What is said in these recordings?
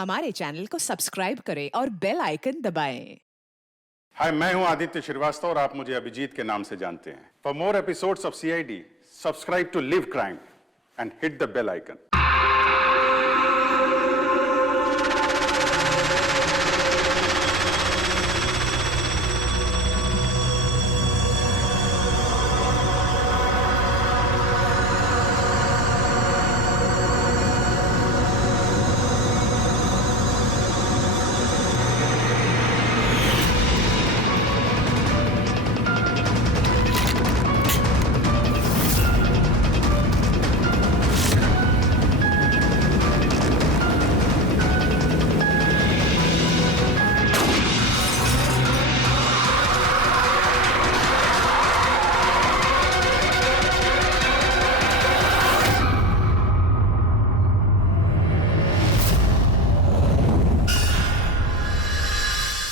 हमारे चैनल को सब्सक्राइब करें और बेल आइकन दबाएं। हाय, मैं हूं आदित्य श्रीवास्तव और आप मुझे अभिजीत के नाम से जानते हैं। For more episodes of CID, subscribe to LIV crime and hit the bell icon.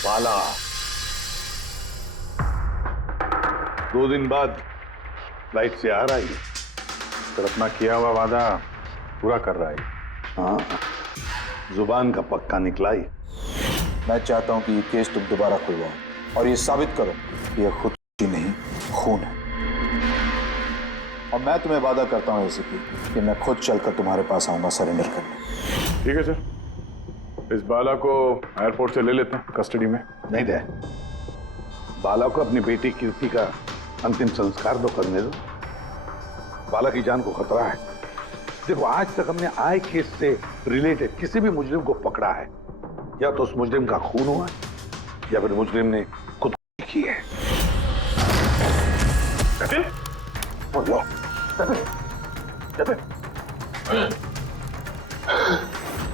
बाला 2 दिन बाद फ्लाइट से आ रहा है, फिर अपना किया हुआ वादा पूरा कर रहा है। हाँ, जुबान का पक्का निकला ही। मैं चाहता हूं कि ये केस तुम दोबारा खुलवाओ और ये साबित करो कि ये खुदकुशी नहीं, खून है। और मैं तुम्हें वादा करता हूं एसीपी कि मैं खुद चलकर तुम्हारे पास आऊंगा सरेंडर करने। ठीक है सर, इस बाला को एयरपोर्ट से ले लेते हैं कस्टडी में। नहीं दे, बाला को अपनी बेटी कीर्ति का अंतिम संस्कार तो करने दो। बाला की जान को खतरा है। देखो, आज तक हमने आए केस से रिलेटेड किसी भी मुजरिम को पकड़ा है, या तो उस मुजरिम का खून हुआ है या फिर मुजरिम ने खुद की है। बोलो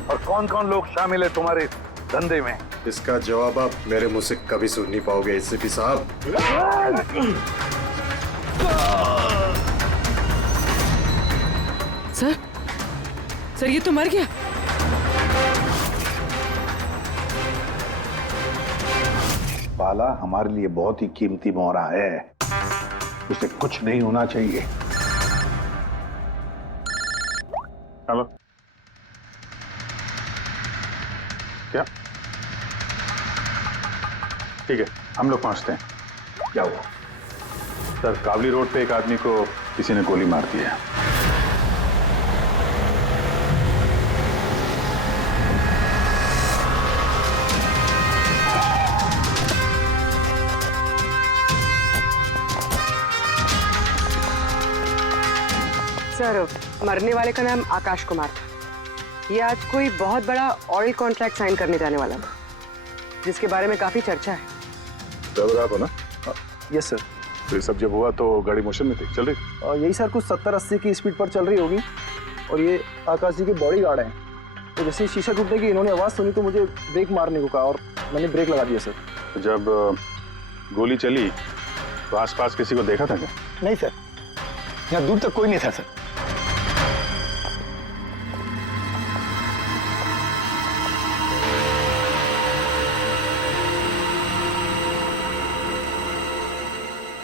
और कौन कौन लोग शामिल है तुम्हारे धंधे में? इसका जवाब आप मेरे मुंह से कभी सुन नहीं पाओगे एसीपी साहब। सर ये तो मर गया। बाला हमारे लिए बहुत ही कीमती मोहरा है, उसे कुछ नहीं होना चाहिए। हेलो, क्या? ठीक है, हम लोग पहुंचते हैं। क्या हुआ? सर, कावली रोड पे एक आदमी को किसी ने गोली मार दी है। सर, मरने वाले का नाम आकाश कुमार था। ये आज कोई बहुत बड़ा ऑयल कॉन्ट्रैक्ट साइन करने जाने वाला था, जिसके बारे में काफी चर्चा है। ड्राइवर आप हो ना? Yes sir. तो ये सब जब हुआ तो गाड़ी मोशन में थी, चल रही? यही सर कुछ 70-80 की स्पीड पर चल रही होगी। और ये आकाश जी के बॉडीगार्ड हैं। तो जैसे ही शीशा टूटने की इन्होंने आवाज़ सुनी तो मुझे ब्रेक मारने को कहा और मैंने ब्रेक लगा दिया सर। जब गोली चली तो आसपास किसी को देखा था क्या? नहीं सर, यहाँ दूर तक कोई नहीं था सर।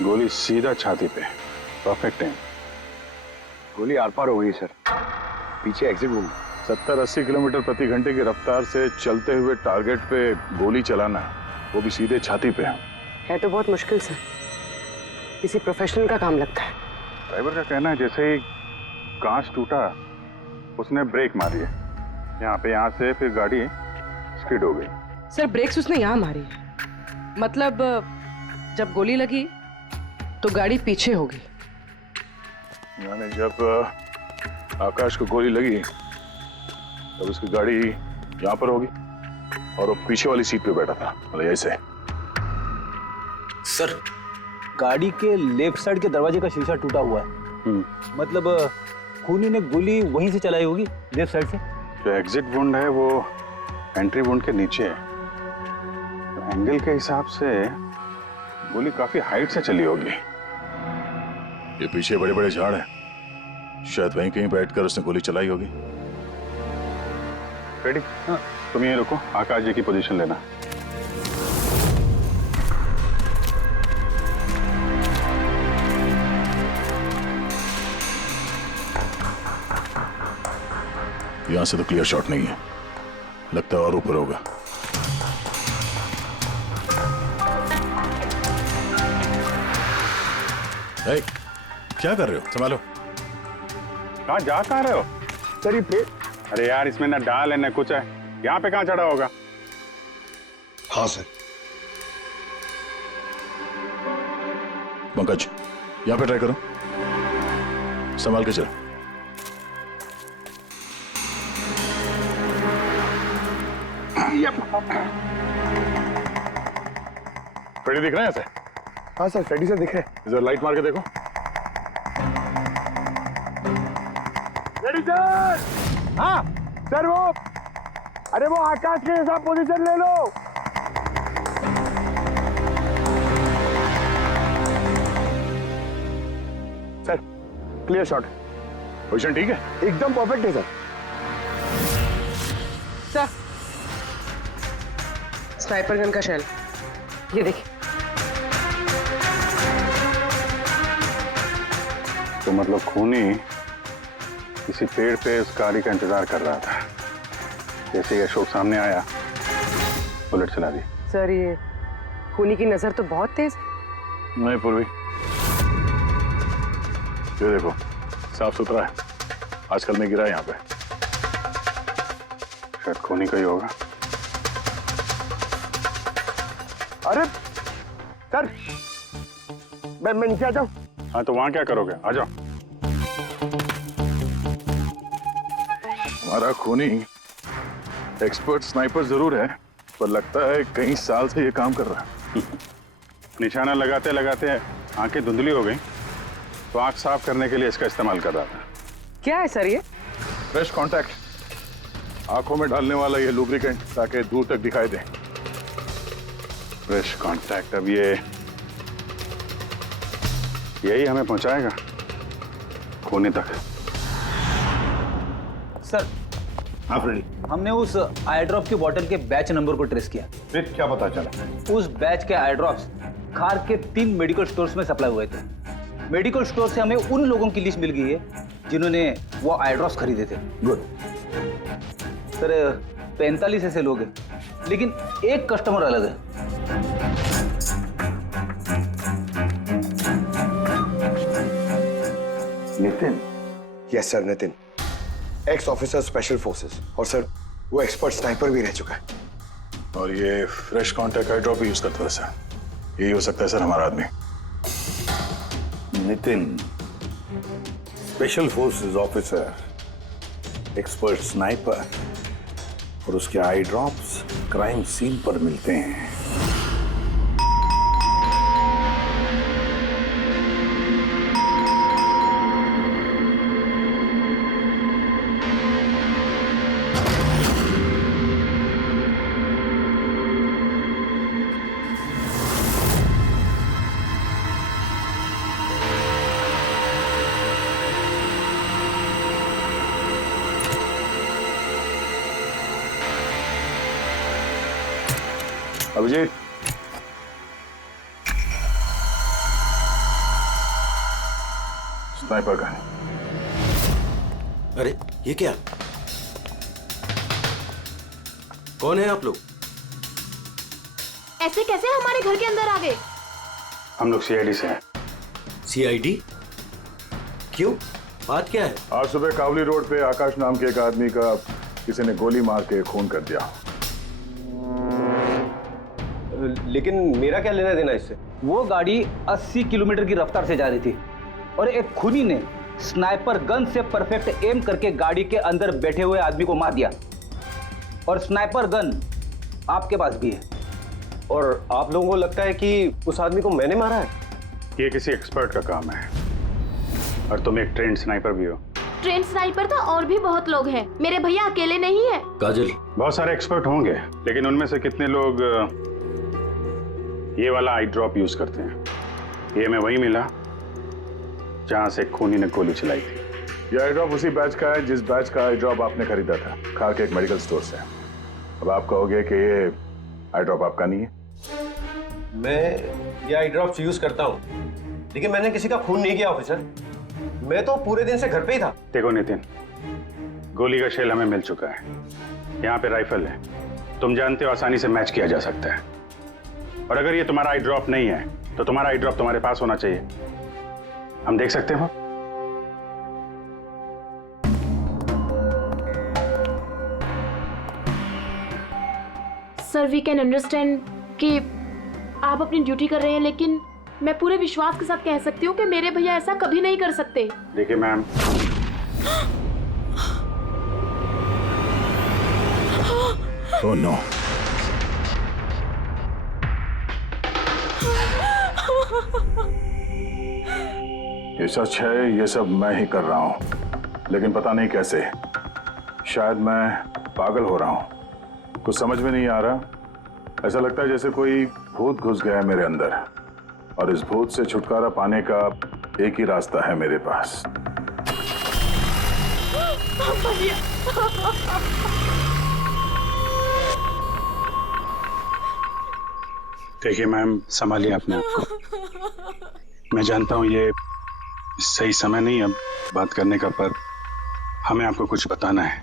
गोली सीधा छाती पे, परफेक्ट टाइम। गोली आर पार हो गई सर, पीछे एग्जिट रूम। 70-80 किलोमीटर प्रति घंटे की रफ्तार से चलते हुए टारगेट पे गोली चलाना, वो भी सीधे छाती पे है तो बहुत मुश्किल सर, किसी प्रोफेशनल का काम लगता है। ड्राइवर का कहना है जैसे ही कांच टूटा उसने ब्रेक मारी है यहाँ से, फिर गाड़ी स्किड हो गई। सर, ब्रेक्स उसने यहाँ मारी, मतलब जब गोली लगी तो गाड़ी पीछे हो गई। यानी जब आकाश को गोली लगी तब उसकी गाड़ी यहाँ पर होगी और वो पीछे वाली सीट पे बैठा था, मतलब ऐसे। सर, गाड़ी के लेफ्ट साइड के दरवाजे का शीशा टूटा हुआ है। मतलब खूनी ने गोली वहीं से चलाई होगी, लेफ्ट साइड से। जो एग्जिट वुंड है वो एंट्री वुंड के नीचे है, तो एंगल के हिसाब से गोली काफी हाइट से चली होगी। ये पीछे बड़े बड़े झाड़ हैं, शायद वहीं कहीं बैठकर उसने गोली चलाई होगी। रेडी? हाँ। तुम यहीं रुको, आकाश जी की पोजीशन लेना। यहां से तो क्लियर शॉट नहीं है। लगता है और ऊपर होगा। ए, क्या कर रहे हो? संभालो। कहाँ जा कहाँ रहे हो? सर ये पेड़, अरे यार इसमें ना डाल है ना कुछ है, यहाँ पे कहाँ चढ़ा होगा? हाँ सर। पंकज, यहाँ पे ट्राई करो, संभाल के चलो। फ्रेडी दिख रहे हैं ऐसे? हाँ सर, फ्रेडी से दिख रहे हैं। इधर लाइट मार के देखो। Freddy sir! हाँ सर, वो अरे वो आकाश के साथ पोजीशन ले लो। Sir clear shot. पोजीशन ठीक है? एकदम परफेक्ट है सर। सर, स्नाइपर गन का शेल, ये देखिए। तो मतलब खूनी किसी पेड़ पे उस गाड़ी का इंतजार कर रहा था। जैसे ही अशोक सामने आया, बुलेट चला दी। सर ये खूनी की नजर तो बहुत तेज है। नहीं पूर्वी, ये देखो साफ सुथरा है। आजकल में गिरा यहाँ पे, शायद खूनी का ही होगा। अरे सर, मैं नीचे आ जाऊं? हाँ तो वहां क्या करोगे? आ जाओ। हमारा खूनी एक्सपर्ट स्नाइपर जरूर है, पर लगता है कई साल से ये काम कर रहा है। निशाना लगाते लगाते आंखें धुंधली हो गई, तो आंख साफ करने के लिए इसका इस्तेमाल कर रहा था। क्या है सर ये? फ्रेश कांटेक्ट, आंखों में डालने वाला ये लुब्रिकेंट, ताकि दूर तक दिखाई दे। फ्रेश कांटेक्ट, अब ये यही हमें पहुंचाएगा खूनी तक। सर, हाँ फ्रेडी। हमने उस आई ड्रॉप की बोतल के बैच नंबर को ट्रेस किया। फिर क्या पता चला? उस बैच के आई ड्रॉप्स खार के 3 मेडिकल स्टोर्स में सप्लाई हुए थे। मेडिकल स्टोर से हमें उन लोगों की लिस्ट मिल गई है जिन्होंने वो आई ड्रॉप्स खरीदे थे। गुड। सर 45 ऐसे लोग हैं, लेकिन एक कस्टमर अलग है। Nitin? Yes sir, Nitin, x officer special forces, और सर वो एक्सपर्ट स्नाइपर भी रह चुका है। और ये फ्रेश कांटेक्ट आई ड्रॉप यूज करता है सर। यही हो सकता है सर हमारा आदमी। Nitin, special forces officer, expert sniper और उसके आई ड्रॉप्स क्राइम सीन पर मिलते हैं। Abhijit, sniper gun. अरे ये क्या? कौन है आप लोग? ऐसे कैसे हमारे घर के अंदर आ गए? हम लोग सीआईडी से हैं। सीआईडी? क्यों? बात क्या है? आज सुबह कावली रोड पे आकाश नाम के एक आदमी का किसी ने गोली मार के खून कर दिया। लेकिन मेरा क्या लेना देना इससे? वो गाड़ी 80 किलोमीटर की रफ्तार से जा रही थी और एक खूनी ने स्नाइपर गन से परफेक्ट एम करके गाड़ी के अंदर बैठे हुए आदमी को मार दिया। और स्नाइपर गन आपके पास भी है। और आप लोगों को लगता है कि उस आदमी को मैंने मारा है? ये किसी एक्सपर्ट का काम है, और तुम एक ट्रेंड स्नाइपर भी हो। ट्रेन स्नाइपर तो और भी बहुत लोग हैं, मेरे भैया अकेले नहीं है। काजल, बहुत सारे एक्सपर्ट होंगे, लेकिन उनमें से कितने लोग ये वाला आई ड्रॉप यूज करते हैं? ये मैं वही मिला जहां से खूनी ने गोली चलाई थी। ये आई ड्रॉप उसी बैच का है जिस बैच का आई ड्रॉप आपने खरीदा था खार के एक मेडिकल स्टोर से। अब आप कहोगे कि ये आई ड्रॉप आपका नहीं है। मैं ये आई ड्रॉप्स यूज करता हूँ, लेकिन मैंने किसी का खून नहीं किया ऑफिसर। मैं तो पूरे दिन से घर पे ही था। देखो नितिन, गोली का शेल हमें मिल चुका है, यहाँ पे राइफल है, तुम जानते हो आसानी से मैच किया जा सकता है। और अगर ये तुम्हारा आई ड्रॉप नहीं है तो तुम्हारा आई ड्रॉप तुम्हारे पास होना चाहिए। हम देख सकते हो? सर वी कैन अंडरस्टैंड कि आप अपनी ड्यूटी कर रहे हैं, लेकिन मैं पूरे विश्वास के साथ कह सकती हूँ कि मेरे भैया ऐसा कभी नहीं कर सकते। देखिए मैम, ओह नो, ये सच है, ये सब मैं ही कर रहा हूं, लेकिन पता नहीं कैसे। शायद मैं पागल हो रहा हूं, कुछ समझ में नहीं आ रहा। ऐसा लगता है जैसे कोई भूत घुस गया है मेरे अंदर, और इस भूत से छुटकारा पाने का एक ही रास्ता है मेरे पास। देखिए मैम, संभालिए अपने आप को। मैं जानता हूँ ये सही समय नहीं अब बात करने का, पर हमें आपको कुछ बताना है।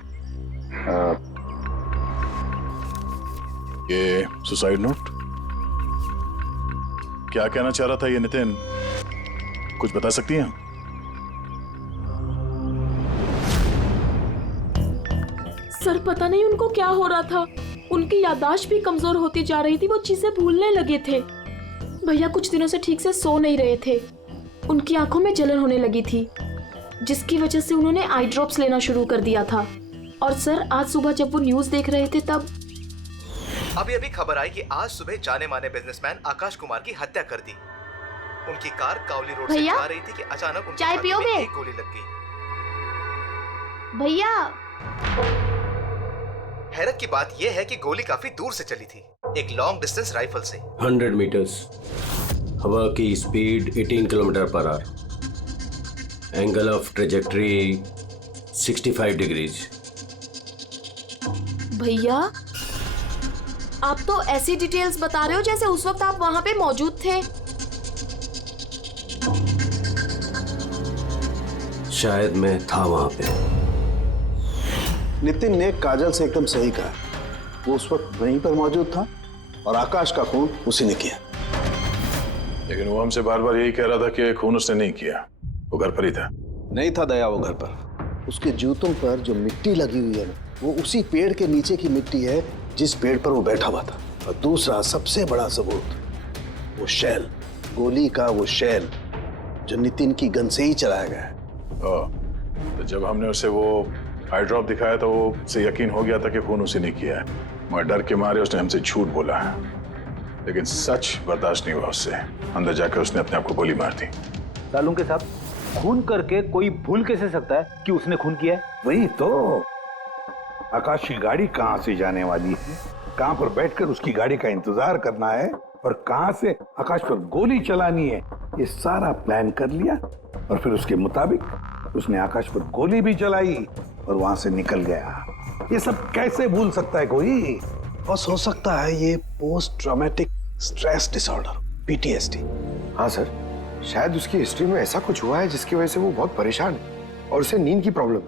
ये सुसाइड नोट क्या कहना चाह रहा था ये नितिन, कुछ बता सकती हैं? सर पता नहीं उनको क्या हो रहा था, उनकी याददाश्त भी कमजोर होती जा रही थी, वो चीजें भूलने लगे थे। भैया कुछ दिनों से ठीक से सो नहीं रहे थे, उनकी आंखों में जलन होने लगी थी, जिसकी वजह से उन्होंने आई ड्रॉप्स लेना शुरू कर दिया था। और सर आज सुबह जब वो न्यूज देख रहे थे तब अभी खबर आई कि आज सुबह जाने माने बिजनेसमैन आकाश कुमार की हत्या कर दी। उनकी कार कावली रोड से जा रही थी कि अचानक उनकी चाय पियोगे? एक गोली लग गई। भैया हैरत की बात यह है कि गोली काफी दूर से चली थी, एक लॉन्ग डिस्टेंस राइफल से। 100 मीटर्स, हवा की speed 18 kilometre per hour, angle of trajectory 65 degrees. भैया आप तो ऐसी डिटेल्स बता रहे हो जैसे उस वक्त आप वहां पे मौजूद थे। शायद मैं था वहां पे। नितिन ने काजल से एकदम सही कहा, वो उस वक्त वहीं पर मौजूद था और आकाश का खून उसी ने किया। लेकिन वो हमसे बार बार यही कह रहा था कि खून उसने नहीं किया, वो घर पर ही था। नहीं था दया वो घर पर। उसके जूतों पर जो मिट्टी लगी हुई है ना, वो उसी पेड़ के नीचे की मिट्टी है जिस पेड़ पर वो बैठा हुआ था। और दूसरा सबसे बड़ा सबूत, वो शैल, गोली का वो शैल जो नितिन की गन से ही चलाया गया है। तो जब हमने उसे वो आई ड्रॉप दिखाया तो वो उसे यकीन हो गया था कि खून उसी ने किया है, मगर डर के मारे उसने हमसे झूठ बोला है। लेकिन सच बर्दाश्त नहीं हुआ उससे, अंदर जाकर उसने अपने आप को गोली मार दी। सालूं के साहब, खून करके कोई भूल कैसे सकता है कि उसने खून किया है? वही तो, आकाश की गाड़ी कहाँ से जाने वाली है, कहाँ पर बैठकर उसकी गाड़ी का इंतजार करना है और कहाँ से आकाश पर गोली चलानी है, ये सारा प्लान कर लिया। और फिर उसके मुताबिक उसने आकाश पर गोली भी चलाई और वहां से निकल गया। ये सब कैसे भूल सकता है कोई? बस हो सकता है ये post traumatic stress disorder, PTSD। हाँ सर, शायद उसकी हिस्ट्री में ऐसा कुछ हुआ है जिसकी वजह से वो बहुत परेशान है और उसे नींद की प्रॉब्लम है।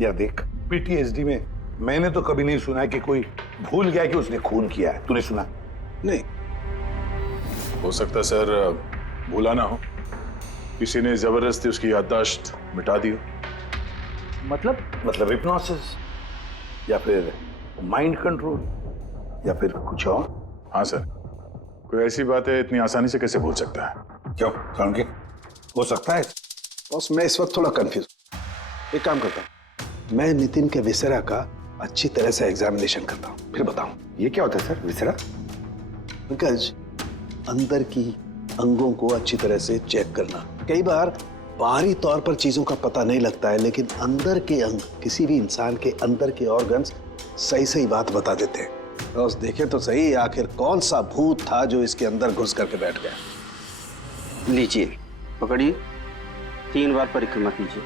या देख, PTSD में मैंने तो कभी नहीं सुना कि कोई भूल गया कि उसने खून किया है। तूने सुना? नहीं। हो सकता सर भूला ना हो, किसी ने जबरदस्ती उसकी याददाश्त मिटा दी हो। मतलब हिप्नोसिस या फिर माइंड कंट्रोल या फिर कुछ और। हाँ सर, कोई ऐसी बात है इतनी आसानी से कैसे भूल सकता है? क्यों के हो सकता है? बस मैं इस वक्त थोड़ा कंफ्यूज। एक काम करता हूँ, मैं नितिन के विसेरा का अच्छी तरह से एग्जामिनेशन करता हूँ, फिर बताऊँ। ये क्या होता है सर, विसेरा? पंकज, अंदर की अंगों को अच्छी तरह से चेक करना। कई बार बाहरी तौर पर चीजों का पता नहीं लगता है, लेकिन अंदर के अंग, किसी भी इंसान के अंदर के ऑर्गन्स सही सही बात बता देते हैं। बस देखे तो सही, आखिर कौन सा भूत था जो इसके अंदर घुस करके बैठ गया। लीजिए, पकड़िए, 3 बार परिक्रमा कीजिए।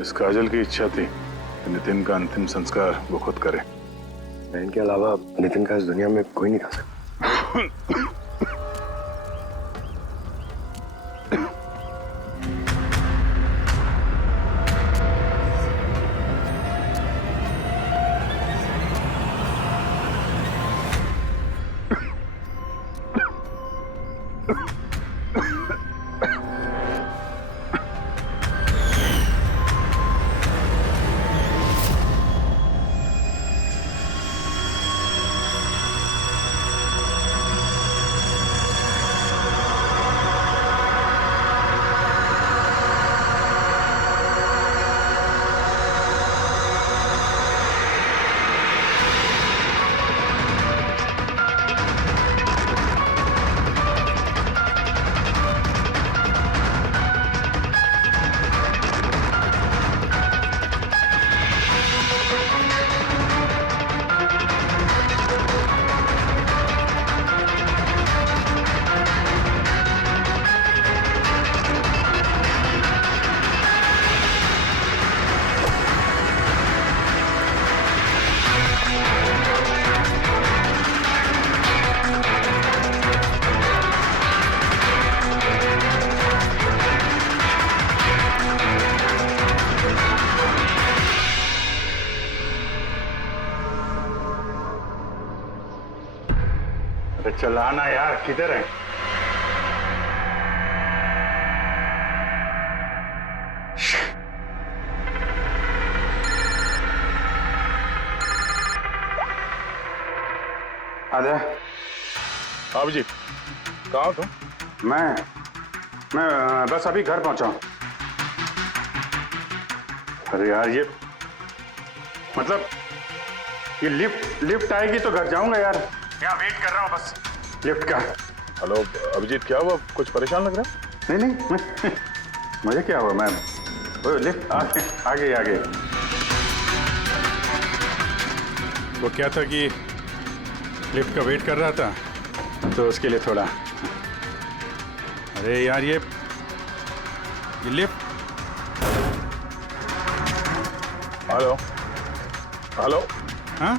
इस काजल की इच्छा थी कि नितिन का अंतिम संस्कार वो खुद करे। बहन के अलावा नितिन का इस दुनिया में कोई नहीं था सर। चलाना यार, किधर है? आजा। अभिजीत, कहाँ हो तुम? मैं बस अभी घर पहुंचा हूं। अरे यार, ये मतलब ये लिफ्ट आएगी तो घर जाऊंगा यार। यहाँ वेट कर रहा हूँ बस लिफ्ट का। हेलो अभिजीत, क्या हुआ? कुछ परेशान लग रहा है? नहीं मुझे क्या हुआ, मैं वो लिफ्ट आ गई। वो क्या था कि लिफ्ट का वेट कर रहा था तो उसके लिए थोड़ा। अरे यार, ये लिफ्ट। Hello hello. हाँ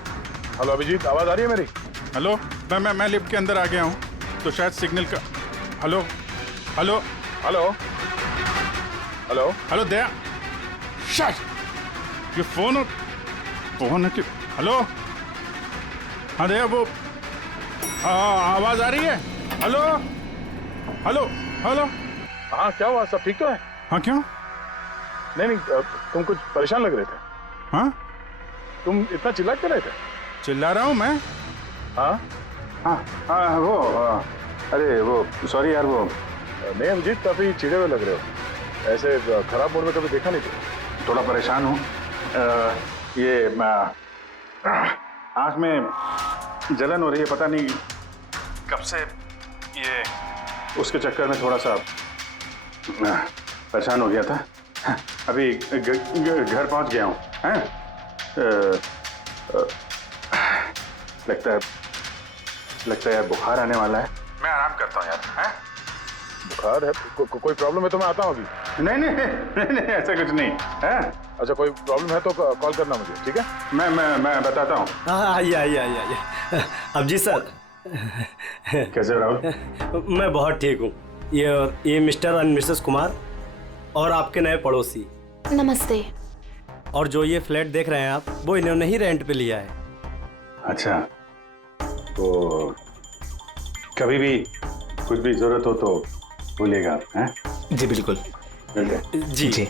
हेलो अभिजीत, आवाज आ रही है मेरी? हेलो, मैं लिफ्ट के अंदर आ गया हूँ तो शायद सिग्नल का। Hello hello hello hello hello Daya, shut, ये फोन है कि। हेलो, हाँ दया, वो आवाज आ रही है? Hello hello hello. हाँ, क्या हुआ? सब ठीक तो है? हाँ, क्यों? नहीं, तुम कुछ परेशान लग रहे थे। हाँ, तुम इतना चिल्ला क्यों रहे थे? चिल्ला रहा हूँ मैं? हाँ वो अरे वो सॉरी यार, वो नहीं अभिजीत, काफी चिढ़े हुए लग रहे हो। ऐसे खराब मूड में कभी देखा नहीं था। थोड़ा परेशान हूँ। ये आँख में जलन हो रही है, पता नहीं कब से। ये उसके चक्कर में थोड़ा सा परेशान हो गया था। अभी घर पहुँच गया हूँ। लगता है यार बुखार आने वाला है। मैं आराम करता हूँ यार। बुखार है? कोई प्रॉब्लम है तो मैं आता हूँ अभी। नहीं, ऐसा कुछ नहीं है। अच्छा, कोई प्रॉब्लम है तो कॉल करना मुझे, ठीक है? मैं बताता हूँ। आइए। अभिजीत सर, कैसे हो राहुल? मैं बहुत ठीक हूँ। ये मिस्टर एंड मिसेस कुमार और आपके नए पड़ोसी। नमस्ते। और जो ये फ्लैट देख रहे हैं आप, वो इन्होंने ही रेंट पे लिया है। अच्छा, तो कभी भी कुछ भी जरूरत हो तो बोलिएगा आप। हैं? जी बिल्कुल। जी।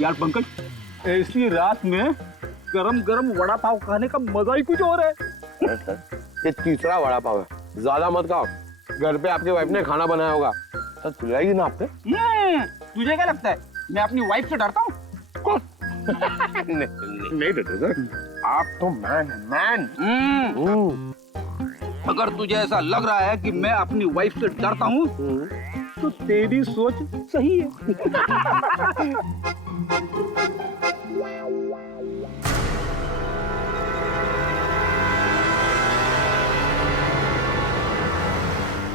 यार पंकज, ऐसी रात में गरम गरम वड़ा पाव खाने का मजा ही कुछ और है। ये तीसरा वड़ा पाव है, ज्यादा मत खाओ। घर पे आपकी वाइफ ने खाना बनाया होगा तो खिलाएगी ना आपने। तुझे क्या लगता है मैं अपनी वाइफ से डरता हूँ? नहीं डरते। आप तो मैन। अगर तुझे ऐसा लग रहा है कि मैं अपनी वाइफ से डरता हूँ तो तेरी सोच सही है।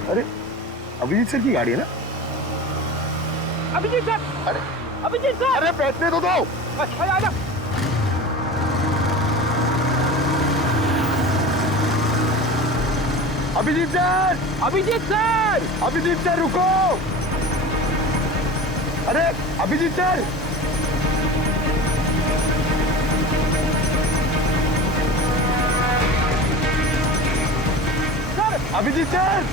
अरे अभिजीत सर की गाड़ी है ना? अभिजीत सर, अभिजीत सर, अरे बैठने तो दो। आजा। अभिजीत सर रुको। अरे अभिजीत सर, अभिजीत सर।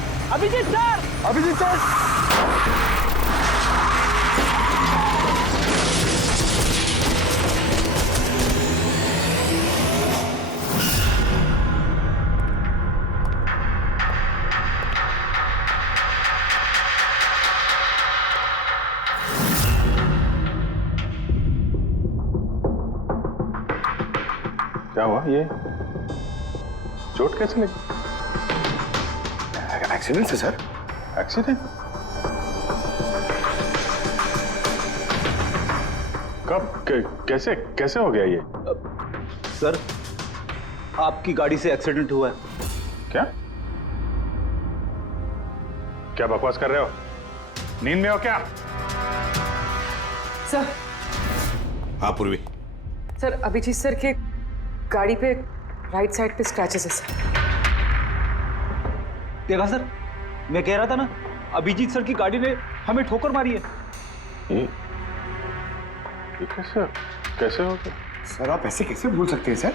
क्या हुआ? ये चोट कैसे लगी? एक्सीडेंट है सर। एक्सीडेंट? कब? कैसे कैसे हो गया ये? सर, आपकी गाड़ी से एक्सीडेंट हुआ है। क्या क्या बकवास कर रहे हो? नींद में हो क्या? सर। हाँ पूर्वी। सर, अभिजीत सर के गाड़ी पे राइट साइड पे स्क्रैचेस है सर। देखा सर, मैं कह रहा था ना, अभिजीत सर की गाड़ी ने हमें ठोकर मारी है। ये कैसे कैसे हो गया? सर आप ऐसे कैसे भूल सकते हैं सर?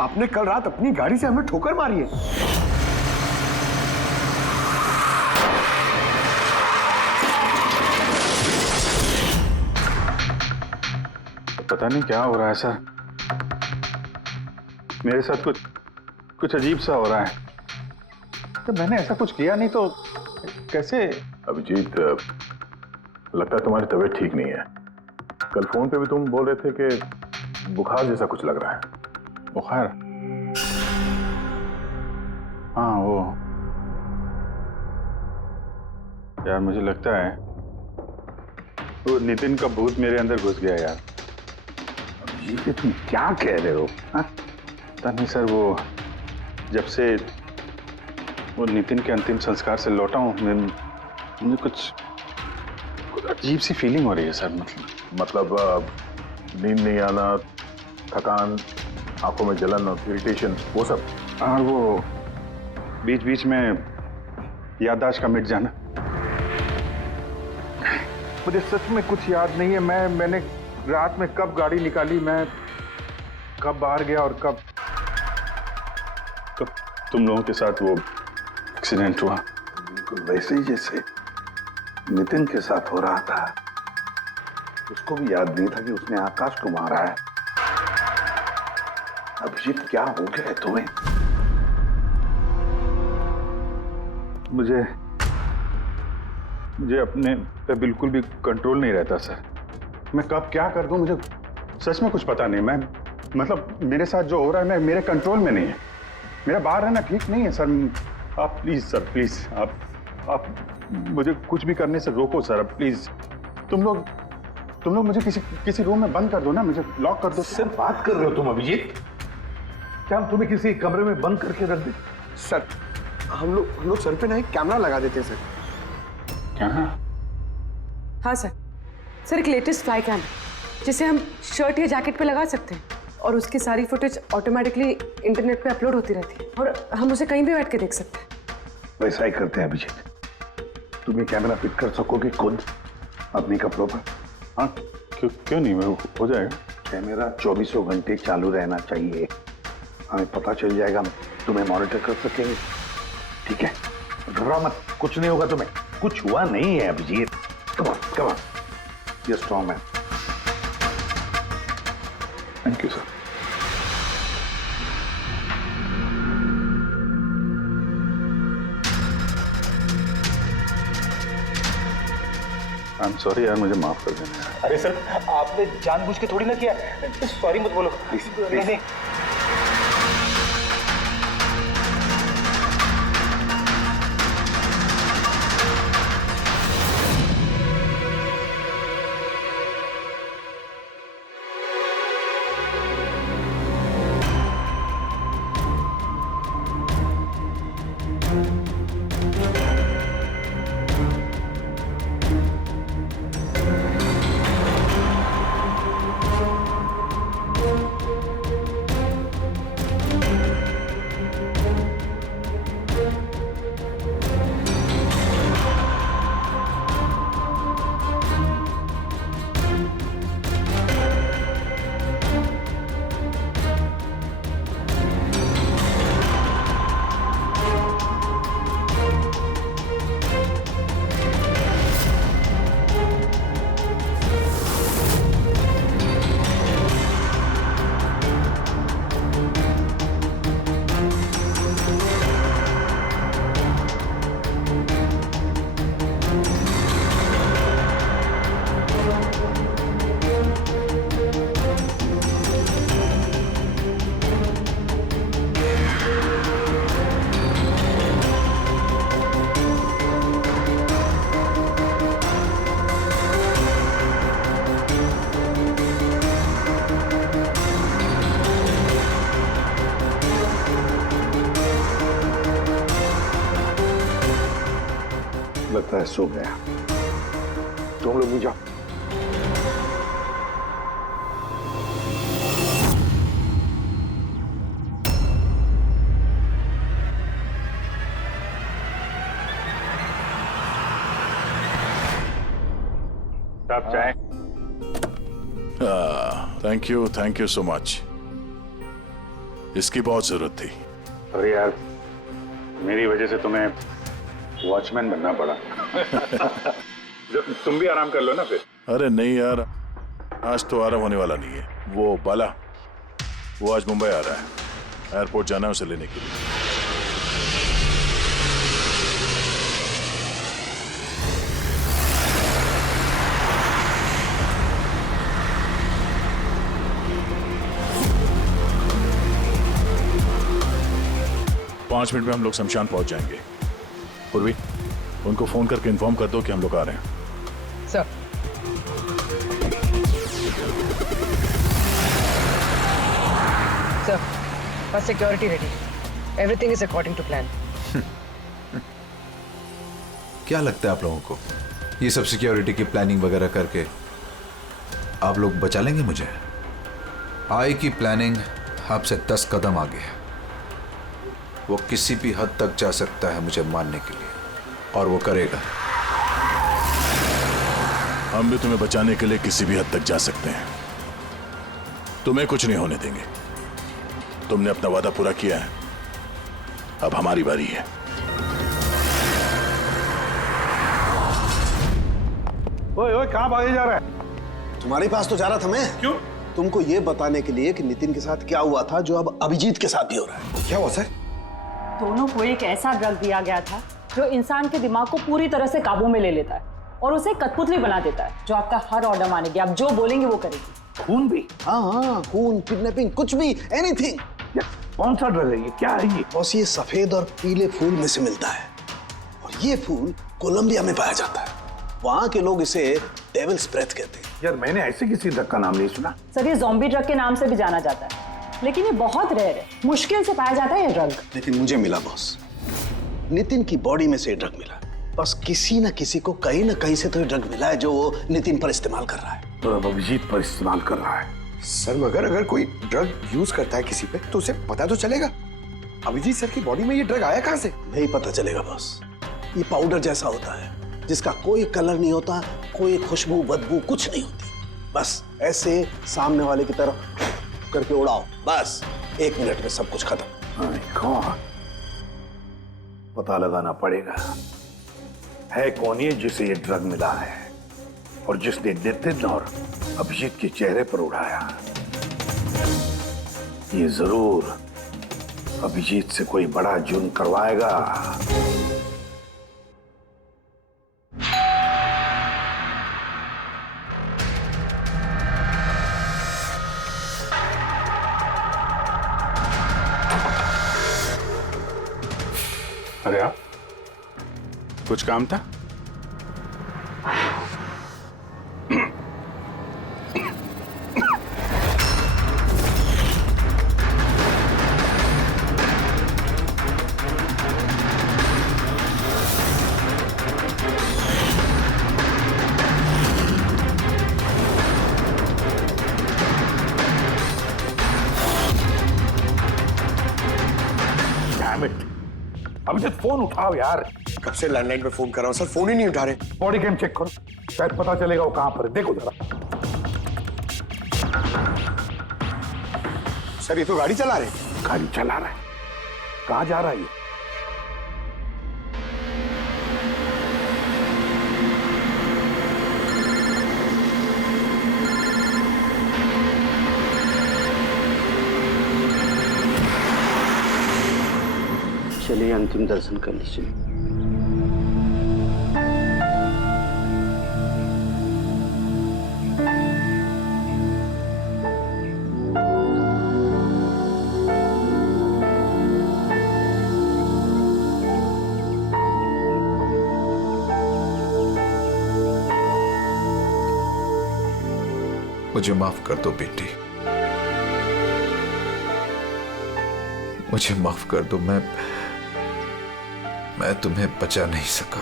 आपने कल रात अपनी गाड़ी से हमें ठोकर मारी है। पता नहीं क्या हो रहा है सर, मेरे साथ कुछ अजीब सा हो रहा है। तो मैंने ऐसा कुछ किया नहीं तो कैसे? अभिजीत, लगता है तुम्हारी तबीयत ठीक नहीं है। कल फोन पे भी तुम बोल रहे थे कि बुखार जैसा कुछ लग रहा है। बुखार? हाँ वो यार, मुझे लगता है वो नितिन का भूत मेरे अंदर घुस गया यार। ये तुम क्या कह रहे हो? पता नहीं सर, वो जब से वो नितिन के अंतिम संस्कार से लौटा हूँ, मुझे कुछ अजीब सी फीलिंग हो रही है सर। मतलब नींद नहीं आना, थकान, आंखों में जलन और इरिटेशन, वो सब? और वो बीच बीच में याददाश्त का मिट जाना। मुझे सच में कुछ याद नहीं है। मैंने रात में कब गाड़ी निकाली, मैं कब बाहर गया और कब तुम लोगों के साथ वो एक्सीडेंट हुआ। बिल्कुल वैसे ही जैसे नितिन के साथ हो रहा था। उसको भी याद नहीं था कि उसने आकाश को मारा है। अभिजीत, क्या हो गया है तुम्हें? मुझे अपने पे बिल्कुल भी कंट्रोल नहीं रहता सर। मैं कब क्या कर दूं, मुझे सच में कुछ पता नहीं। मैं मतलब मेरे साथ जो हो रहा है मेरे कंट्रोल में नहीं है। मेरा बाहर रहना ठीक नहीं है सर। आप प्लीज सर, प्लीज आप मुझे कुछ भी करने से रोको सर, प्लीज। तुम लोग मुझे किसी रूम में बंद कर दो ना, मुझे लॉक कर दो। सर बात कर रहे हो तुम अभिजीत? क्या हम तुम्हें किसी कमरे में बंद करके रख दें? सर हम लोग सर पे ना एक कैमरा लगा देते हैं सर। क्या? हाँ सर। सर, एक लेटेस्ट फ्लाई कैम जिसे हम शर्ट या जैकेट पे लगा सकते हैं और उसकी सारी फुटेज ऑटोमेटिकली इंटरनेट पे अपलोड होती रहती है और हम उसे कहीं भी बैठ के देख सकते हैं। वैसा ही करते हैं अभिजीत। तुम ये कैमरा फिट कर सकोगे खुद अपने कपड़ों पर? हाँ, क्यों नहीं, हो जाएगा। कैमरा 24 घंटे चालू रहना चाहिए। हमें पता चल जाएगा, तुम्हें मॉनिटर कर सकेंगे। ठीक है, घबराओ मत, कुछ नहीं होगा तुम्हें। कुछ हुआ नहीं है अभिजीत। कम ऑन, ये strong man. Thank you sir. I am sorry यार, मुझे माफ कर देना। अरे सर, आपने जानबूझ के थोड़ी ना किया। सॉरी मत बोलो। नहीं। सो गया। तुम लोग भी जाओ। साहब चाय। Thank you so much. इसकी बहुत जरूरत थी। अरे यार, मेरी वजह से तुम्हें वॉचमैन बनना पड़ा। तुम भी आराम कर लो ना फिर। अरे नहीं यार, आज तो आराम होने वाला नहीं है। वो बाला, वो आज मुंबई आ रहा है, एयरपोर्ट जाना है उसे लेने के लिए। 5 मिनट में हम लोग शमशान पहुंच जाएंगे। पूर्वी, उनको फोन करके इन्फॉर्म कर दो कि हम लोग आ रहे हैं। सर। सर, बस security ready. Everything is according to plan. क्या लगता है आप लोगों को, ये सब सिक्योरिटी की प्लानिंग वगैरह करके आप लोग बचा लेंगे मुझे? आई की प्लानिंग आपसे 10 कदम आगे है। वो किसी भी हद तक जा सकता है मुझे मारने के लिए, और वो करेगा। हम भी तुम्हें बचाने के लिए किसी भी हद तक जा सकते हैं। तुम्हें कुछ नहीं होने देंगे। तुमने अपना वादा पूरा किया है, अब हमारी बारी है। ओए ओए, कहां भागे जा रहा है? तुम्हारे पास तो जा रहा था मैं। क्यों? तुमको ये बताने के लिए कि नितिन के साथ क्या हुआ था, जो अब अभिजीत के साथ भी हो रहा है। क्या हुआ सर? दोनों को एक ऐसा ड्रग दिया गया था जो इंसान के दिमाग को पूरी तरह से काबू में ले लेता है और उसे कठपुतली बना देता है, जो आपका हर ऑर्डर मानेगी। आप जो बोलेंगे वो करेगी। खून भी? हाँ, खून, किडनैपिंग, कुछ भी, एनीथिंग। कौन सा ड्रग है ये? क्या है ये? बॉस, ये सफेद और पीले फूल में से मिलता है, और ये फूल कोलंबिया में पाया जाता है। वहां के लोग इसे डेविल्स ब्रेथ कहते हैं। यार, मैंने ऐसे किसी ड्रग का नाम नहीं सुना। सर, ये ज़ॉम्बी ड्रग के नाम से भी जाना जाता है, लेकिन ये बहुत रेयर है, मुश्किल से पाया जाता है ये ड्रग। लेकिन मुझे मिला बॉस, नितिन की बॉडी में से ड्रग मिला। बस किसी न किसी को कहीं न कहीं से तो ये ड्रग मिला है, जो वो नितिन पर इस्तेमाल कर रहा है। तो अब अभिजीत पर इस्तेमाल कर रहा है। सर, मगर अगर कोई ड्रग यूज करता है किसी पे तो उसे पता तो चलेगा। अभिजीत सर की बॉडी में ये ड्रग आया कहां से? नहीं पता चलेगा बॉस। ये पाउडर जैसा होता है, जिसका कोई कलर नहीं होता, कोई खुशबू बदबू कुछ नहीं होती। बस ऐसे सामने वाले की तरफ करके उड़ाओ, बस 1 मिनट में सब कुछ खत्म। पता लगाना पड़ेगा है कौन ये जिसे ये ड्रग मिला है, और जिसने नितिन और अभिजीत के चेहरे पर उड़ाया। ये जरूर अभिजीत से कोई बड़ा जुर्म करवाएगा। अरे आप, कुछ काम था? अभिजीत, फोन उठाओ यार। कब से लैंडलाइन पे फोन कर रहा हूँ सर, फोन ही नहीं उठा रहे। बॉडी कैम चेक करो, शायद पता चलेगा वो कहां पर है। देखो जरा। सर, ये तो गाड़ी चला रहे। गाड़ी चला रहा है? कहां जा रहा है ये? चलिए अंतिम दर्शन कर लीजिए। मुझे माफ कर दो बेटी, मुझे माफ कर दो। मैं तुम्हें बचा नहीं सका।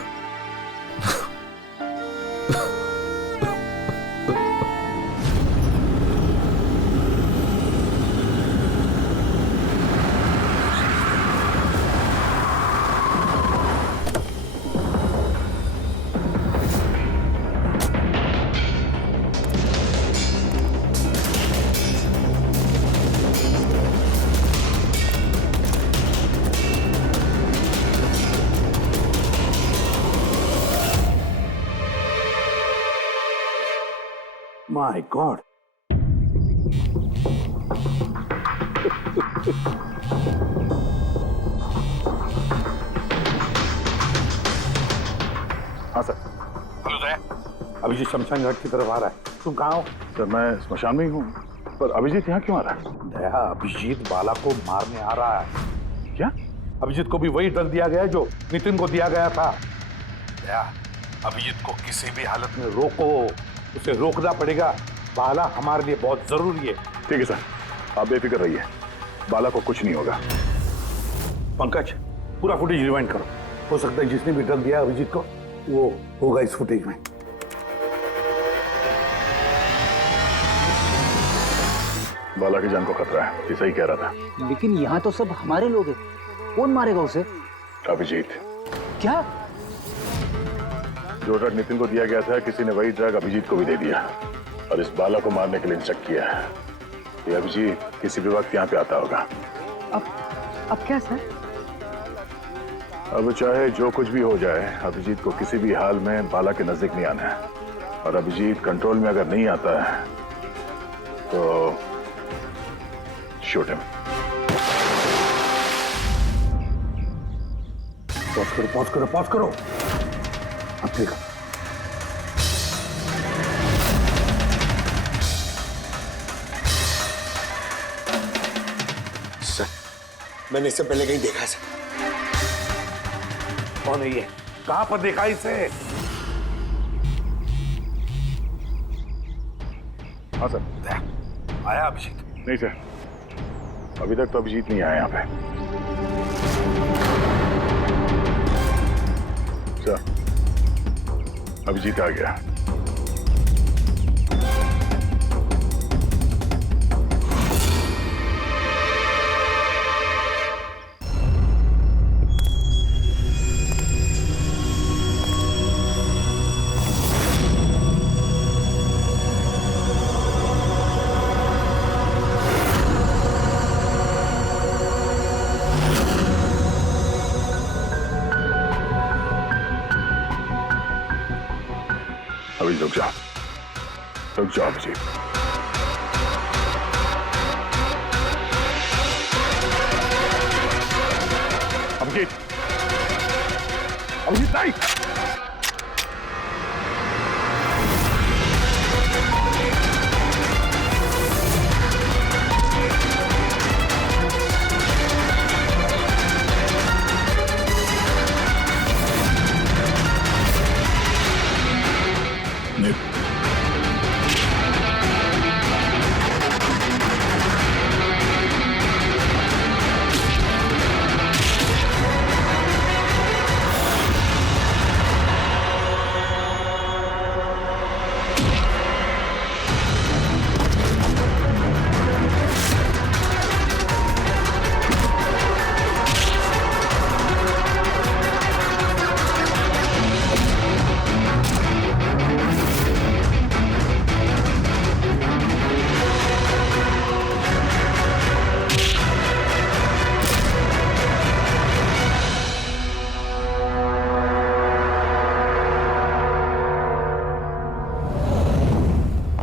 My God. हाँ सर। अभिजीत शमशान घाट की तरफ आ रहा है। तुम कहाँ हो? सर मैं स्मशान में ही हूँ, पर अभिजीत यहाँ क्यों आ रहा है? दया, अभिजीत बाला को मारने आ रहा है। क्या? अभिजीत को भी वही ड्रग दिया गया है जो नितिन को दिया गया था। दया, अभिजीत को किसी भी हालत में रोको, उसे रोकना पड़ेगा। बाला हमारे लिए बहुत जरूरी है। ठीक है सर, आप बेफिक्र रहिए, बाला को कुछ नहीं होगा। पंकज, पूरा फुटेज रिवाइंड करो। हो सकता है जिसने भी ड्रग दिया अभिजीत को वो होगा इस फुटेज में। बाला की जान को खतरा है, ये सही कह रहा था। लेकिन यहाँ तो सब हमारे लोग हैं, कौन मारेगा उसे? अभिजीत। क्या? जो ड्रग नितिन को दिया गया था, किसी ने वही ड्रग अभिजीत को भी दे दिया और इस बाला को मारने के लिए इंस्ट्रक्ट किया है। ये अभिजीत किसी भी वक्त यहाँ पे आता होगा। अब क्या सर? अब चाहे जो कुछ भी हो जाए, अभिजीत को किसी भी हाल में बाला के नजदीक नहीं आना है। और अभिजीत कंट्रोल में अगर नहीं आता है तो शूट हिम। पॉज करो, पॉज करो, पॉज करो। अब देखो, सर मैंने इससे पहले कहीं देखा सर। कौन है ये? कहां पर देखा इसे? हाँ सर। आया अभिजीत? नहीं सर, अभी तक तो अभिजीत नहीं आया यहाँ पे। सर, अभिजीत आ गया। अभी रुक जाओ अभिजीत। अभिजीत, अभिजीत नहीं।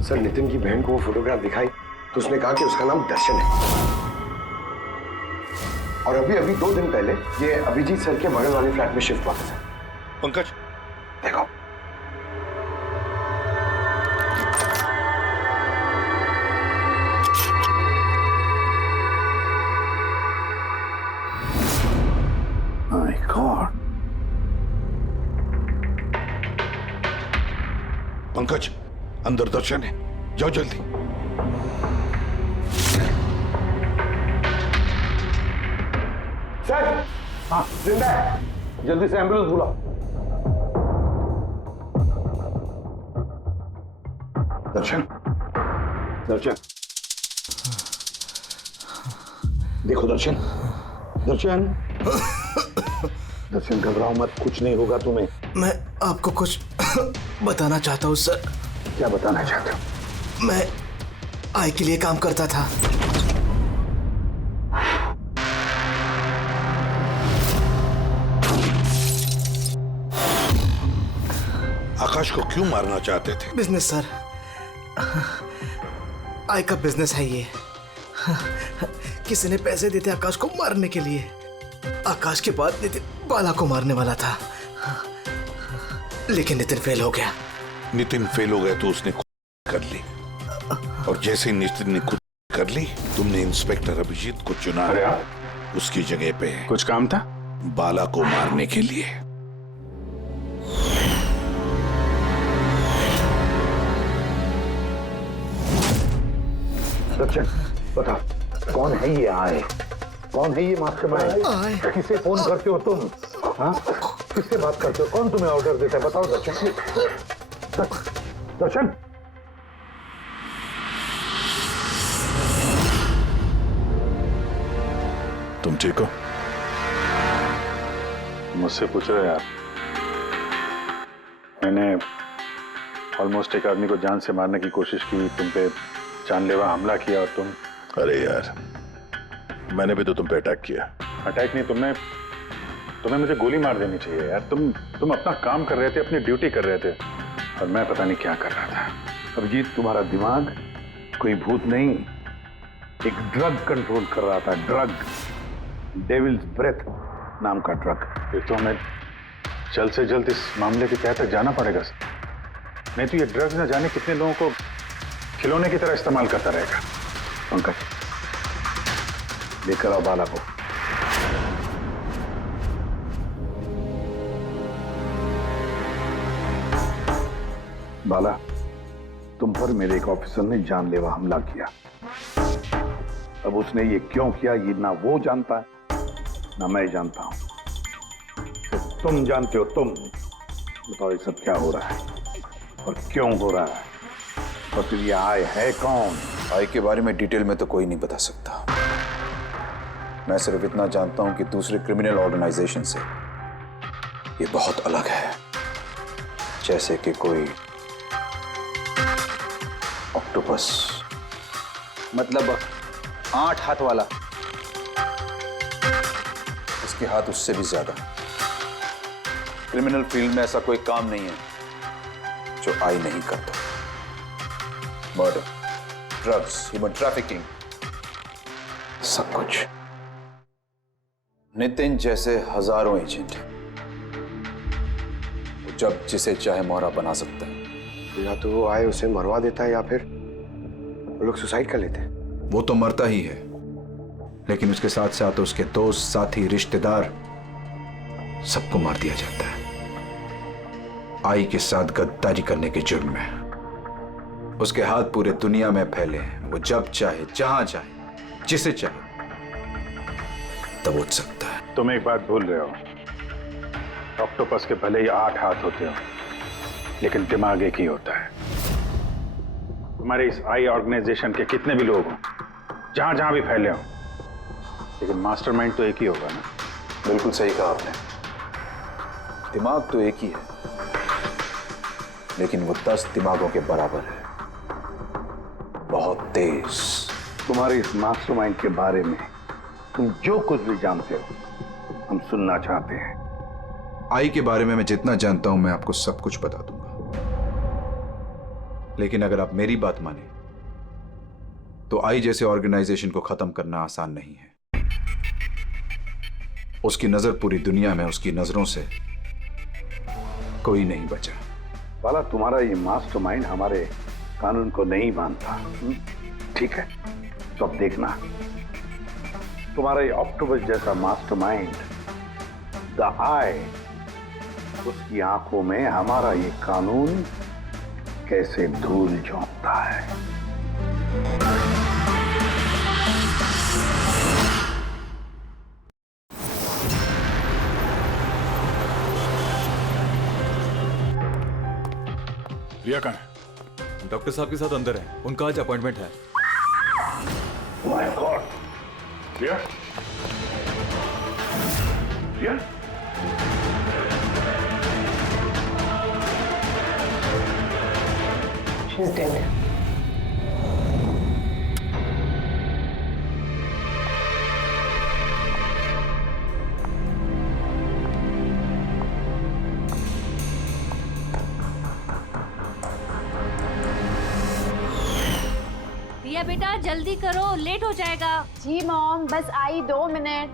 सर नितिन की बहन को वो फोटोग्राफ दिखाई तो उसने कहा कि उसका नाम दर्शन है। और अभी अभी 2 दिन पहले ये अभिजीत सर के बगल वाले फ्लैट में शिफ्ट हुआ था सर। पंकज देखो, माय गॉड। पंकज, अंदर दर्शन है, जाओ जल्दी। सर, हाँ जिंदा है, जल्दी से एम्बुलेंस बुलाओ। दर्शन, दर्शन, देखो दर्शन, दर्शन, दर्शन घबराओ मत, कुछ नहीं होगा तुम्हें। मैं आपको कुछ बताना चाहता हूँ सर। क्या बताना चाहते हो? मैं आई के लिए काम करता था। आकाश को क्यों मारना चाहते थे? बिजनेस सर, आई का बिजनेस है ये। किसी ने पैसे देते आकाश को मारने के लिए। आकाश के बाद नितिन बाला को मारने वाला था, लेकिन नितिन फेल हो गया। नितिन फेल हो गया तो उसने खुद कर ली, और जैसे ही नितिन ने खुद कर ली, तुमने इंस्पेक्टर अभिजीत को चुना उसकी जगह पे। कुछ काम था बाला को मारने के लिए। सचिन बता, कौन है ये आए? कौन है ये मास्टरमाइंड? किसे फोन करते हो तुम? हाँ, किससे बात करते हो? कौन तुम्हें ऑर्डर देता है? बताओ दर्शन। दर्शन, तुम ठीक हो? मुझसे पूछ रहे यार। मैंने ऑलमोस्ट एक आदमी को जान से मारने की कोशिश की, तुम पे जानलेवा हमला किया, और तुम। अरे यार, मैंने भी तो तुम पे अटैक किया। अटैक नहीं, तुम्हें मुझे गोली मार देनी चाहिए यार। तुम अपना काम कर रहे थे, अपनी ड्यूटी कर रहे थे, और मैं पता नहीं क्या कर रहा था। अभिजीत, तुम्हारा दिमाग कोई भूत नहीं, एक ड्रग कंट्रोल कर रहा था। ड्रग, डेविल्स ब्रेथ नाम का ड्रग। फिर तो हमें जल्द से जल्द इस मामले के तहत जाना पड़ेगा। नहीं तो ये ड्रग्स न जाने कितने लोगों को खिलौने की तरह इस्तेमाल करता रहेगा। पंकज, लेकर आओ बाला को। बाला, तुम पर मेरे एक ऑफिसर ने जानलेवा हमला किया। अब उसने ये क्यों किया, ये ना वो जानता है ना मैं जानता हूं, सिर्फ तुम जानते हो। तुम बताओ ये सब क्या हो रहा है और क्यों हो रहा है, और फिर ये आय है कौन? आई के बारे में डिटेल में तो कोई नहीं बता सकता। मैं सिर्फ इतना जानता हूं कि दूसरे क्रिमिनल ऑर्गेनाइजेशन से ये बहुत अलग है, जैसे कि कोई ऑक्टोपस। मतलब 8 हाथ वाला? इसके हाथ उससे भी ज्यादा। क्रिमिनल फील्ड में ऐसा कोई काम नहीं है जो आई नहीं करता। मर्डर, ड्रग्स, ह्यूमन ट्रैफिकिंग, सब कुछ। नितिन जैसे हजारों एजेंट हैं, वो जब जिसे चाहे मोहरा बना सकता है। या तो वो आए उसे मरवा देता है, या फिर वो लोग सुसाइड कर लेते हैं। वो तो मरता ही है, लेकिन उसके साथ साथ उसके दोस्त, साथी, रिश्तेदार, सबको मार दिया जाता है आई के साथ गद्दारी करने के जुर्म में। उसके हाथ पूरे दुनिया में फैले हैं। वो जब चाहे, जहां चाहे, जिसे चाहे दबोच सकता है। तुम एक बात भूल रहे हो, ऑक्टोपस के भले ही 8 हाथ होते हो, लेकिन दिमाग एक ही होता है। तुम्हारे इस आई ऑर्गेनाइजेशन के कितने भी लोग हों, जहां जहां भी फैले हों, लेकिन मास्टरमाइंड तो एक ही होगा ना। बिल्कुल सही कहा आपने। दिमाग तो एक ही है, लेकिन वो 10 दिमागों के बराबर है, बहुत तेज। तुम्हारे इस मास्टरमाइंड के बारे में तुम जो कुछ भी जानते हो हम सुनना चाहते हैं। आई के बारे में मैं जितना जानता हूं मैं आपको सब कुछ बता दूंगा, लेकिन अगर आप मेरी बात माने तो आई जैसे ऑर्गेनाइजेशन को खत्म करना आसान नहीं है। उसकी नजर पूरी दुनिया में, उसकी नजरों से कोई नहीं बचा। बाला, तुम्हारा ये मास्टरमाइंड हमारे कानून को नहीं मानता, ठीक है? तो अब देखना, तुम्हारा ये ऑक्टोपस जैसा मास्टरमाइंड, द आई, उसकी आंखों में हमारा ये कानून कैसे धूल झोंकता है। रिया कहाँ है? डॉक्टर साहब के साथ अंदर है, उनका आज अपॉइंटमेंट है। My god, Riya, Riya, she is dead. गया बेटा, जल्दी करो, लेट हो जाएगा। जी मॉम, बस आई 2 मिनट।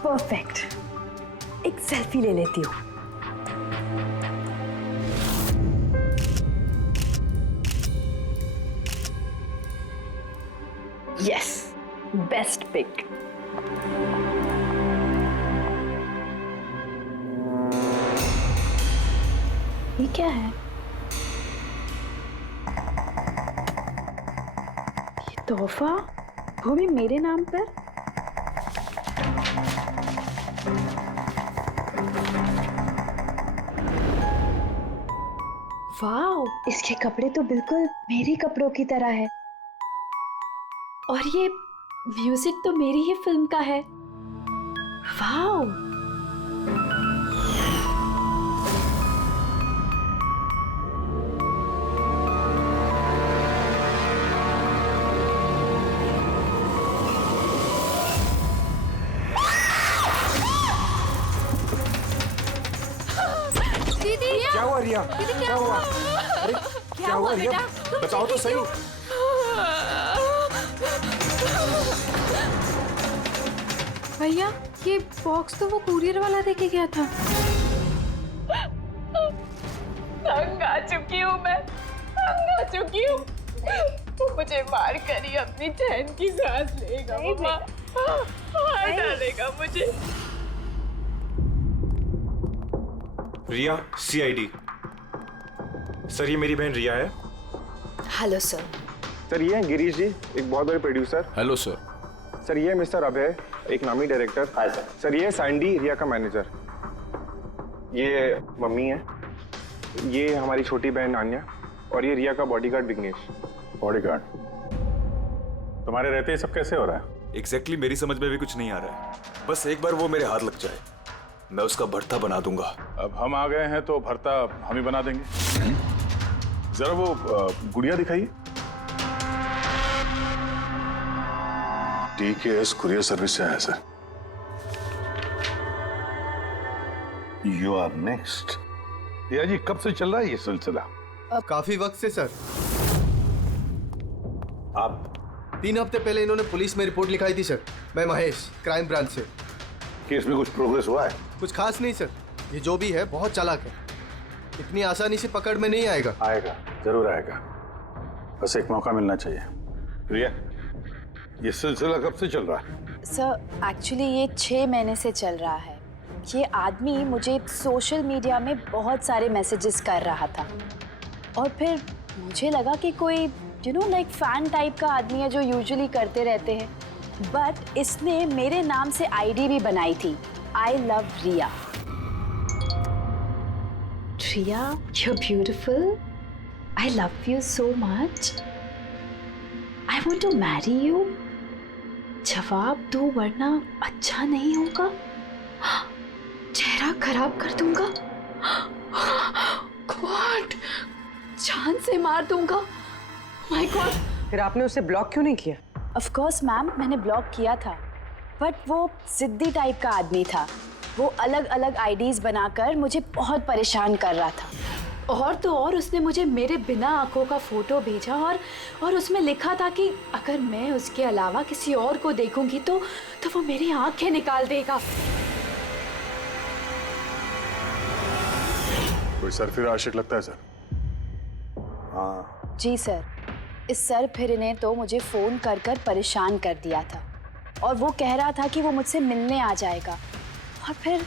परफेक्ट, एक सेल्फी ले लेती हूँ। Yes, best pick. ये क्या है? ये तोहफा, वो भी मेरे नाम पर। वाओ, इसके कपड़े तो बिल्कुल मेरे कपड़ों की तरह है। और ये म्यूजिक तो मेरी ही फिल्म का है। वाओ, दीदी क्या हुआ रिया? दीदी क्या हुआ? अरे क्या हुआ रिया? बताओ तो सही। भैया, ये बॉक्स तो वो कुरियर वाला देके गया था। तंग आ चुकी हूँ मैं, तंग आ चुकी हूँ। वो मुझे मार कर ही अपनी चैन की सांस लेगा, मम्मा मार डालेगा मुझे। रिया, CID। सर, ये मेरी बहन रिया है। Hello sir. सर, ये हैं गिरीश जी, एक बहुत बड़े प्रोड्यूसर। Hello sir. सर, ये है मिस्टर अभय, एक नामी डायरेक्टर। Hi sir. सर, ये है सैंडी, रिया का मैनेजर। ये मम्मी है, ये हमारी छोटी बहन आन्या, और ये रिया का बॉडीगार्ड विघ्नेश। बॉडीगार्ड? तुम्हारे रहते ही सब कैसे हो रहा है? एग्जैक्टली मेरी समझ में भी कुछ नहीं आ रहा है। बस एक बार वो मेरे हाथ लग जाए, मैं उसका भरता बना दूंगा। अब हम आ गए हैं तो भरता हम ही बना देंगे। जरा वो गुड़िया दिखाइए। TKS कुरियर सर्विस से आया sir. You are next. Riya ji, कब से चल रहा है ये सिलसिला? काफी वक्त से सर। आप 3 हफ्ते पहले इन्होंने पुलिस में रिपोर्ट लिखाई थी सर। मैं महेश, क्राइम ब्रांच से। केस में कुछ प्रोग्रेस हुआ है? कुछ खास नहीं सर, ये जो भी है बहुत चालाक है, इतनी आसानी से पकड़ में नहीं आएगा। आएगा, जरूर आएगा, बस एक मौका मिलना चाहिए। रिया, ये सिलसिला कब से चल रहा है? सर, एक्चुअली ये 6 महीने से चल रहा है। ये आदमी मुझे सोशल मीडिया में बहुत सारे मैसेजेस कर रहा था, और फिर मुझे लगा कि कोई लाइक फैन टाइप का आदमी है जो यूजुअली करते रहते हैं, बट इसने मेरे नाम से ID भी बनाई थी, I love Riya. Riya, you're beautiful. I love you so much. I want to marry you. जवाब दो वरना अच्छा नहीं होगा, चेहरा खराब कर दूंगा, गॉड, जान से मार दूंगा। My God. फिर आपने उसे ब्लॉक क्यों नहीं किया? ऑफ कोर्स मैम, मैंने ब्लॉक किया था, बट वो जिद्दी टाइप का आदमी था। वो अलग अलग IDs बनाकर मुझे बहुत परेशान कर रहा था। और तो और उसने मुझे मेरे बिना आंखों का फोटो भेजा, और उसमें लिखा था कि अगर मैं उसके अलावा किसी और को देखूंगी तो वो मेरी आंखें निकाल देगा। कोई सरफिर आशिक लगता है सर। हाँ जी सर, इस सर फिर ने तो मुझे फ़ोन कर कर परेशान कर दिया था, और वो कह रहा था कि वो मुझसे मिलने आ जाएगा। और फिर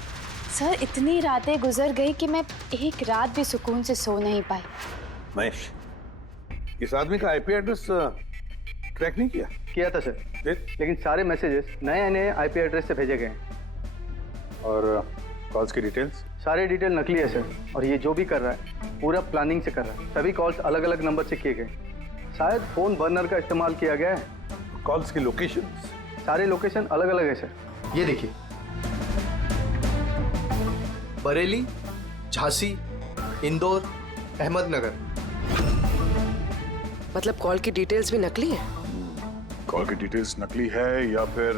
सर, इतनी रातें गुजर गई कि मैं एक रात भी सुकून से सो नहीं पाई। महेश, इस आदमी का IP एड्रेस ट्रैक नहीं किया? किया था सर, लेकिन सारे मैसेजेस नए नए IP एड्रेस से भेजे गए हैं। और कॉल्स की डिटेल्स? सारे डिटेल नकली है सर, और ये जो भी कर रहा है पूरा प्लानिंग से कर रहा है। सभी कॉल्स अलग अलग नंबर से किए गए, शायद फोन बर्नर का इस्तेमाल किया गया है। कॉल्स की लोकेशन? सारे लोकेशन अलग अलग है सर। ये देखिए, बरेली, झांसी, इंदौर, अहमदनगर। मतलब कॉल की डिटेल्स भी नकली है? कॉल की डिटेल्स नकली है या फिर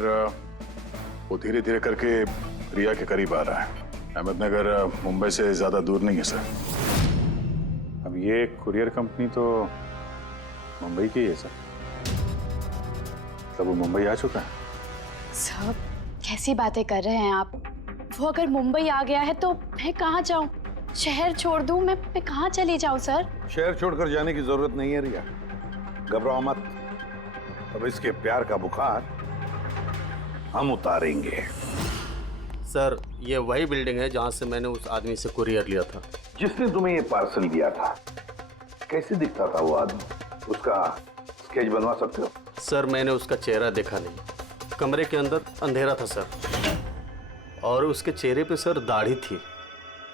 वो धीरे धीरे करके रिया के करीब आ रहा है। अहमदनगर मुंबई से ज्यादा दूर नहीं है सर। अब ये कुरियर कंपनी तो मुंबई की है सर। तब वो मुंबई आ चुका है। सर कैसी बातें कर रहे हैं आप? वो अगर मुंबई आ गया है तो मैं कहाँ जाऊँ? शहर छोड़ दूँ? मैं कहाँ चली जाऊँ सर? शहर छोड़कर जाने की जरूरत नहीं है रिया, घबराओ मत। अब इसके प्यार का बुखार हम उतारेंगे। सर ये वही बिल्डिंग है जहाँ से मैंने उस आदमी से कुरियर लिया था। जिसने तुम्हें ये पार्सल दिया था, कैसे दिखता था वो आदमी? उसका स्केच बनवा सकते हो? सर मैंने उसका चेहरा देखा नहीं, कमरे के अंदर अंधेरा था सर, और उसके चेहरे पे सर दाढ़ी थी,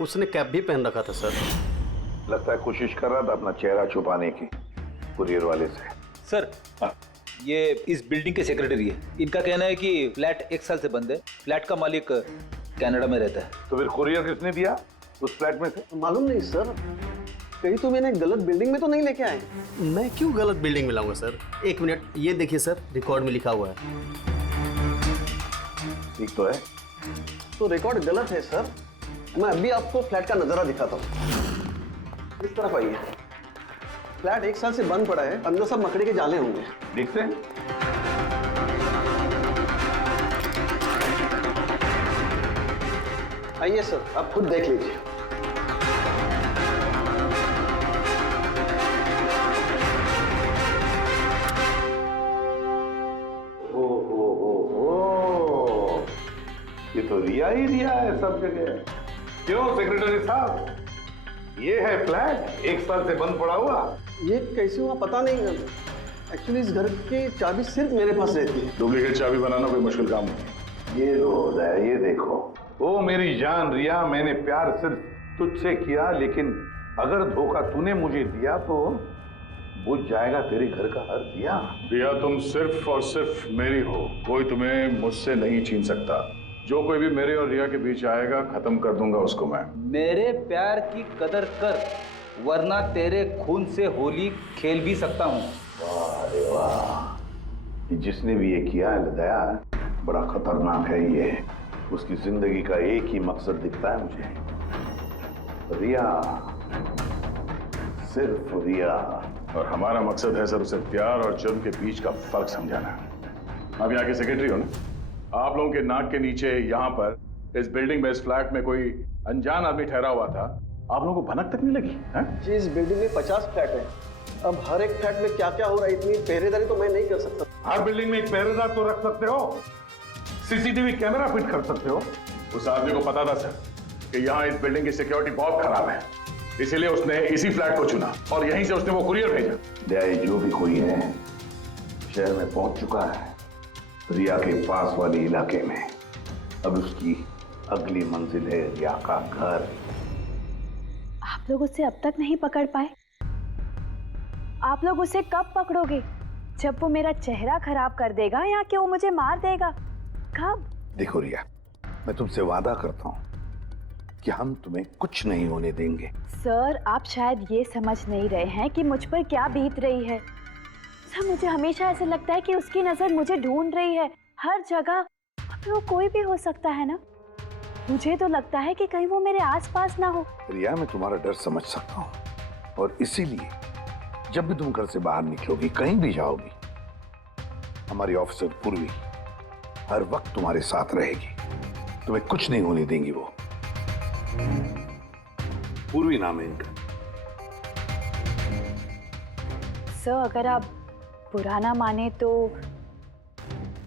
उसने कैप भी पहन रखा था सर। लगता है कोशिश कर रहा था अपना चेहरा छुपाने की कुरियर वाले से। सर ये इस बिल्डिंग के सेक्रेटरी है। इनका कहना है कि फ्लैट 1 साल से बंद है। फ्लैट का मालिक कनाडा में रहता है। तो फिर कुरियर किसने दिया उस फ्लैट में से? मालूम नहीं सर, कहीं तो मैंने गलत बिल्डिंग में तो नहीं लेके आए। मैं क्यों गलत बिल्डिंग में लाऊंगा सर? 1 मिनट, ये देखिए सर, रिकॉर्ड में लिखा हुआ है। ठीक तो है? तो रिकॉर्ड गलत है सर। मैं अभी आपको फ्लैट का नजारा दिखाता हूँ। इस तरफ आइए। फ्लैट 1 साल से बंद पड़ा है, अंदर सब मकड़ी के जाले होंगे। देखते हैं। आइए सर, आप खुद देख लीजिए। ये तो रिया ही रिया है सब जगह। क्यों सेक्रेटरी साहब, ये है फ्लैट 1 साल से बंद पड़ा हुआ। ये कैसे हुआ पता नहीं। एक्चुअली इस घर की चाबी सिर्फ मेरे पास रहती है। डुप्लीकेट चाबी बनाना कोई मुश्किल काम नहीं। ये लो है, ये देखो। ओ मेरी जान रिया, मैंने प्यार सिर्फ तुझसे किया, लेकिन अगर धोखा तूने मुझे दिया तो बुझ जाएगा तेरे घर का हर दिया। रिया तुम सिर्फ और सिर्फ मेरी हो, कोई तुम्हें मुझसे नहीं छीन सकता। जो कोई भी मेरे और रिया के बीच आएगा खत्म कर दूंगा उसको मैं। मेरे प्यार की कदर कर, वरना तेरे खून से होली खेल भी सकता हूँ। वाह रे वाह, जिसने भी ये किया है दया, बड़ा खतरनाक है ये। उसकी जिंदगी का एक ही मकसद दिखता है मुझे, रिया, सिर्फ रिया। और हमारा मकसद है सर उसे प्यार और जुर्म के बीच का फर्क समझाना। आप यहाँ के सेक्रेटरी हो ना? आप लोगों के नाक के नीचे यहाँ पर इस बिल्डिंग में, इस फ्लैट में कोई अनजान आदमी ठहरा हुआ था, आप लोगों को भनक तक नहीं लगी है? जी इस बिल्डिंग में 50 फ्लैट है। अब हर एक फ्लैट में क्या क्या हो रहा है, इतनी पहरेदारी तो मैं नहीं कर सकता। हर बिल्डिंग में एक पहरेदार तो रख सकते हो, सीसीटीवी कैमरा फिट कर सकते हो। उस आदमी को पता था सर कि यहाँ इस बिल्डिंग की सिक्योरिटी बहुत खराब है, इसीलिए उसने इसी फ्लैट को चुना और यहीं से उसने वो कुरियर भेजा। दया जो भी कोई है शहर में पहुंच चुका है, रिया के पास वाले इलाके में। अब उसकी अगली मंजिल है रिया का घर। आप लोग उसे अब तक नहीं पकड़ पाए? आप लोग उसे कब पकड़ोगे? जब वो मेरा चेहरा खराब कर देगा या कि वो मुझे मार देगा? कब? देखो रिया, मैं तुमसे वादा करता हूं कि हम तुम्हें कुछ नहीं होने देंगे। सर आप शायद ये समझ नहीं रहे हैं कि मुझ पर क्या बीत रही है। सर मुझे हमेशा ऐसा लगता है कि उसकी नजर मुझे ढूंढ रही है हर जगह। अब वो कोई भी हो सकता है ना। मुझे तो लगता है कि कहीं वो मेरे आसपास ना हो। रिया मैं तुम्हारा डर समझ सकता हूँ, और इसीलिए जब भी तुम घर से बाहर निकलोगी, कहीं भी जाओगी, हमारी ऑफिसर पूर्वी हर वक्त तुम्हारे साथ रहेगी। तुम्हें कुछ नहीं होने देंगी वो। पूर्वी नाम है इनका। सर अगर आप बुरा ना माने तो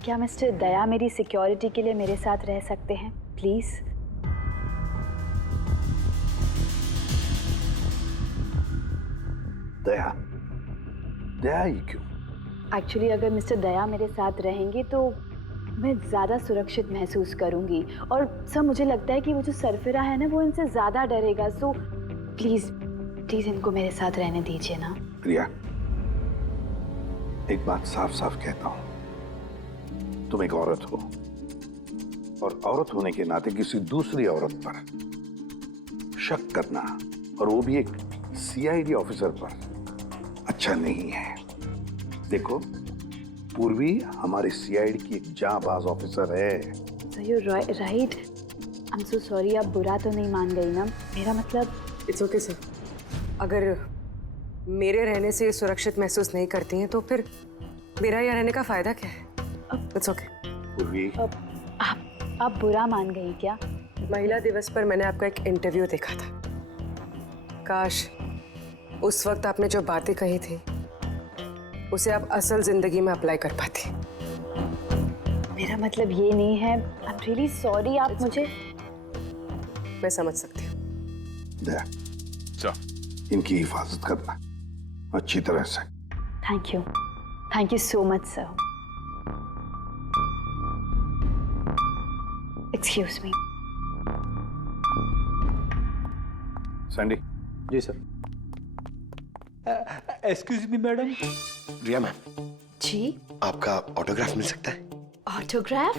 क्या मिस्टर दया मेरी सिक्योरिटी के लिए मेरे साथ रह सकते हैं प्लीज? दया? दया ही क्यों? एक्चुअली अगर मिस्टर दया मेरे साथ रहेंगे तो मैं ज़्यादा सुरक्षित महसूस करूंगी, और सर मुझे लगता है कि वो जो सरफिरा है ना वो इनसे ज़्यादा डरेगा। सो प्लीज़ प्लीज़ इनको मेरे साथ रहने दीजिए ना। रिया एक बात साफ साफ कहता हूं, तुम एक औरत हो, और औरत होने के नाते किसी दूसरी औरत पर शक करना, और वो भी एक सीआईडी ऑफिसर पर, अच्छा नहीं है। देखो पूर्वी हमारे सीआईडी की एक जांबाज ऑफिसर है। So you right. I am so sorry, आप बुरा तो नहीं मान गई ना? मेरा मतलब इट्स ओके सर, अगर मेरे रहने से सुरक्षित महसूस नहीं करती हैं तो फिर मेरा यहाँ रहने का फायदा क्या है? It's okay. आप बुरा मान गई क्या? महिला दिवस पर मैंने आपका एक इंटरव्यू देखा था। काश उस वक्त आपने जो बातें कही थी उसे आप असल जिंदगी में अप्लाई कर पाती। मेरा मतलब ये नहीं है। आई एम रियली सॉरी। आप मुझे मैं समझ सकती हूँ। इनकी हिफाजत करना अच्छी तरह से। Thank you so much sir. Excuse me. Sandy. जी sir. Excuse me madam. Riya ma'am ji आपका ऑटोग्राफ मिल सकता है? ऑटोग्राफ?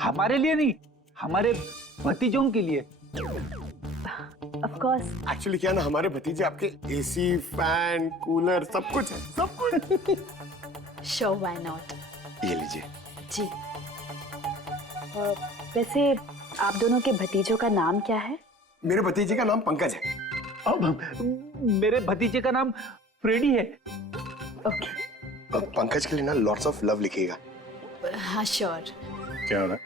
हमारे लिए नहीं, हमारे भतीजों के लिए। Of course. एक्चुअली क्या ना, हमारे भतीजे आपके एसी, फैन, कूलर सब कुछ है, सब कुछ। Sure, why not. ये लीजिए। जी। वैसे आप दोनों के भतीजों का नाम क्या है? मेरे भतीजे का नाम पंकज है। मेरे भतीजे का नाम फ्रेडी है। ओके। पंकज के लिए ना लॉट्स ऑफ लव लिखिएगा। हाँ श्योर। क्या हो रहा है?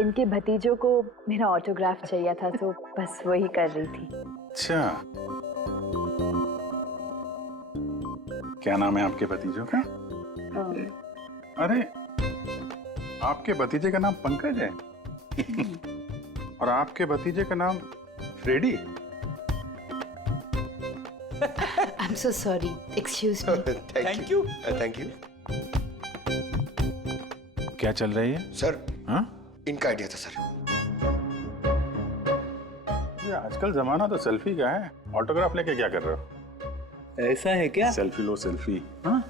इनके भतीजों को मेरा ऑटोग्राफ चाहिए था तो बस वही कर रही थी। अच्छा, क्या नाम है आपके भतीजों का? अरे आपके भतीजे का नाम पंकज है और आपके भतीजे का नाम Freddy. I'm so sorry. Excuse me. Thank you. Thank you. क्या चल रही है सर? हाँ? इनका आइडिया था सर। ये आजकल जमाना तो सेल्फी का है, ऑटोग्राफ लेके क्या कर रहे हो? ऐसा है क्या? सेल्फी लो सेल्फी। हाँ?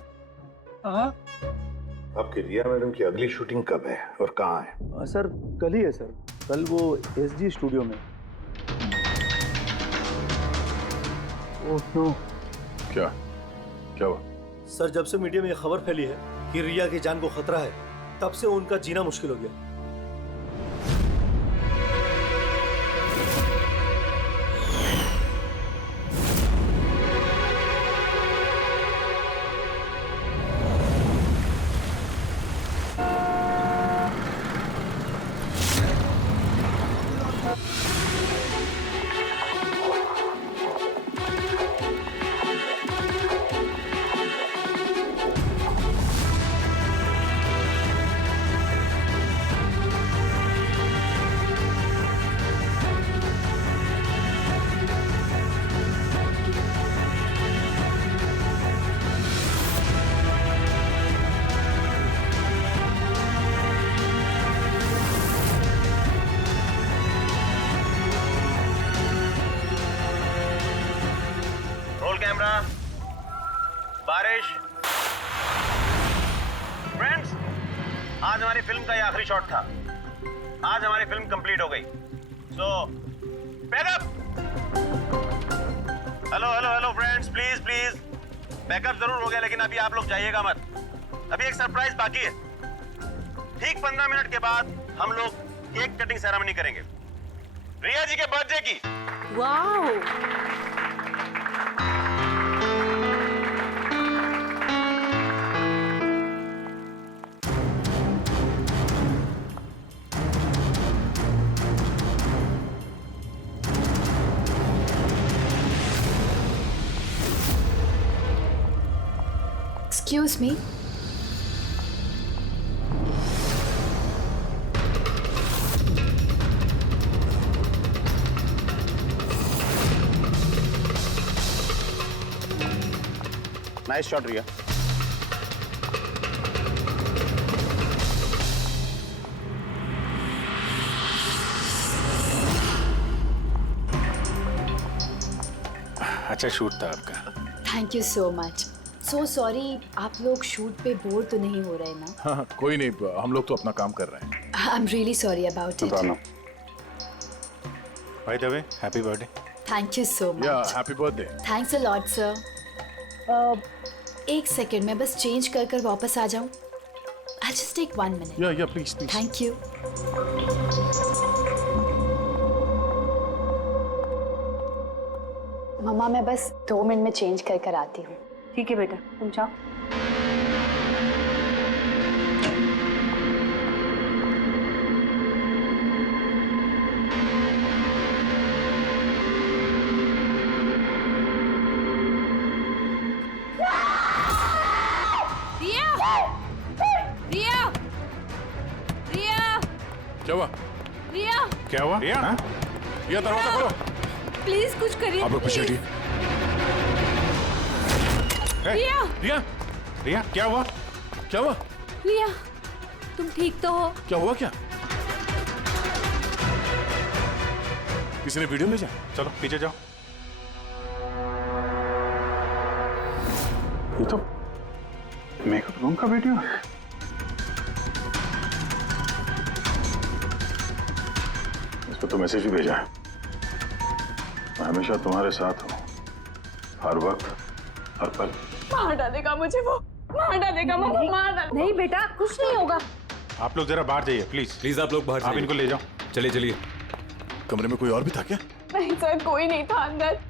आपकी रिया मैडम की अगली शूटिंग कब है और कहाँ है? सर कल ही है सर, कल वो एसजी स्टूडियो में। Oh no. क्या हुआ? सर जब से मीडिया में ये खबर फैली है कि रिया की जान को खतरा है, तब से उनका जीना मुश्किल हो गया। कैमरा, बारिश। फ्रेंड्स, आज हमारी फिल्म का ये आखिरी शॉट था। आज हमारी फिल्म कंप्लीट हो गई। So backup. Hello friends, please backup जरूर हो गया, लेकिन अभी आप लोग जाइएगा मत। अभी एक सरप्राइज बाकी है। ठीक 15 मिनट के बाद हम लोग केक कटिंग सेरेमनी करेंगे रिया जी के बर्थडे की। Wow. Excuse me. Nice shot Riya. अच्छा शूट था आपका। Thank you so much. So sorry, आप लोग शूट पे बोर तो नहीं हो रहे ना? हाँ, कोई नहीं, हम लोग तो अपना काम कर रहे हैं। I am really sorry about it. By the way, happy birthday. Thank you so much. या happy birthday. Thanks a lot sir. एक सेकेंड, मैं बस चेंज कर वापस आ जाऊं। I just take 1 minute. या प्लीज। Thank you. मम्मा मैं बस 2 मिनट में चेंज कर कर आती हूँ। ठीक है बेटा, तुम जाओ। रिया! रिया! क्या हुआ? रिया! क्या हुआ? रिया? हाँ? रिया, दरवाजा खोलो। प्लीज कुछ करिए। आप लोग पीछे हटिए। रिया! रिया! रिया, क्या हुआ? क्या हुआ? रिया, तुम ठीक तो हो? क्या हुआ क्या? किसी ने वीडियो भेजा? चलो पीछे जाओ। ये तो मेकअप रूम का वीडियो है। इस पर तो मैसेज भी भेजा है, मैं हमेशा तुम्हारे साथ हूँ, हर वक्त, हर पल। मार डालेगा मुझे वो, मार डालेगा मम्मा, मार डालेगा। नहीं बेटा, कुछ नहीं होगा। आप लोग जरा बाहर जाइए प्लीज। प्लीज आप लोग बाहर आप इनको ले जाओ। चलिए चलिए। कमरे में कोई और भी था क्या? नहीं सर, कोई नहीं था अंदर,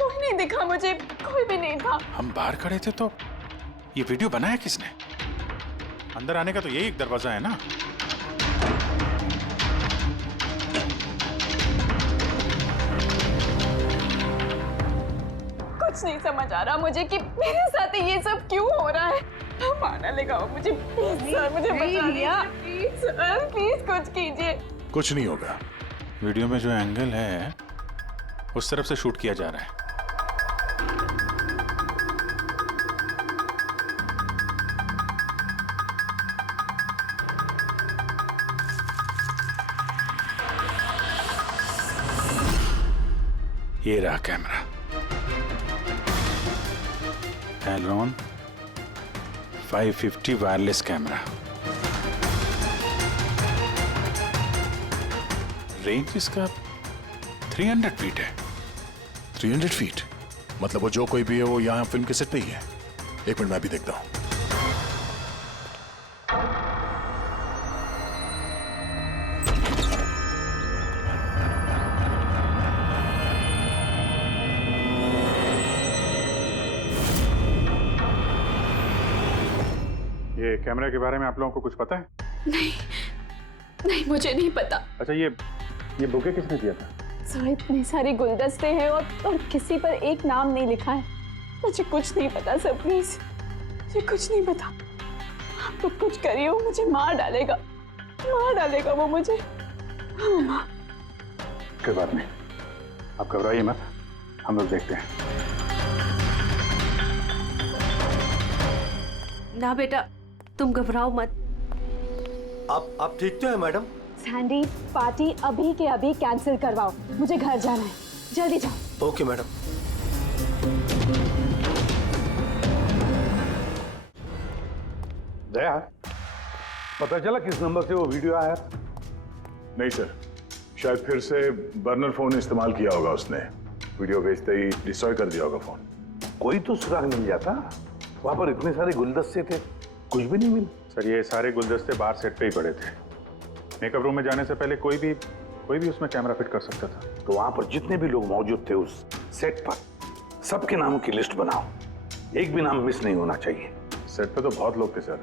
कोई नहीं दिखा मुझे, कोई भी नहीं था। हम बाहर खड़े थे तो ये वीडियो बनाया किसने? अंदर आने का तो यही एक दरवाजा है ना। कुछ नहीं समझ आ रहा मुझे कि मेरे साथ ये सब क्यों हो रहा है। मार डालेगा वो मुझे। प्लीज सर, मुझे बचा लिया। प्लीज सर, प्लीज कुछ कीजिए। कुछ नहीं होगा। वीडियो में जो एंगल है उस तरफ से शूट किया जा रहा है। ये रहा camera, Elron 550 wireless camera. Range इसका 300 फीट है। 300 फीट? मतलब वो जो कोई भी है वो यहाँ फिल्म के सेट पे ही है। एक मिनट मैं भी देखता हूँ। ये कैमरे के बारे में आप लोगों को कुछ पता है? नहीं, नहीं मुझे नहीं पता। अच्छा, ये बुके किसने दिया था? सर इतने सारे गुलदस्ते हैं और किसी पर एक नाम नहीं लिखा है। मुझे कुछ नहीं पता सर, प्लीज मुझे कुछ नहीं पता। आप तो कुछ करिए, वो मुझे मार डालेगा, मार डालेगा वो मुझे। कोई बात नहीं, आप घबराइए मत, हम लोग देखते हैं। ना बेटा, तुम घबराओ मत। आप ठीक तो है मैडम? सैंडी, पार्टी अभी के अभी कैंसिल करवाओ, मुझे घर जाना है, जल्दी जाओ। Okay madam. दया, पता चला किस नंबर से वो वीडियो आया? नहीं सर, शायद फिर से बर्नर फोन इस्तेमाल किया होगा उसने। वीडियो भेजते ही डिस्ट्रॉय कर दिया होगा फोन। कोई तो सुराग मिल जाता। वहां पर इतने सारे गुलदस्ते थे, कुछ भी नहीं मिला। सर ये सारे गुलदस्ते बाहर सेट पे ही पड़े थे। मेकअप रूम में जाने से पहले कोई भी उसमें कैमरा फिट कर सकता था। तो वहां पर जितने भी लोग मौजूद थे उस सेट पर, सबके नामों की लिस्ट बनाओ, एक भी नाम मिस नहीं होना चाहिए। सेट पे तो बहुत लोग थे सर।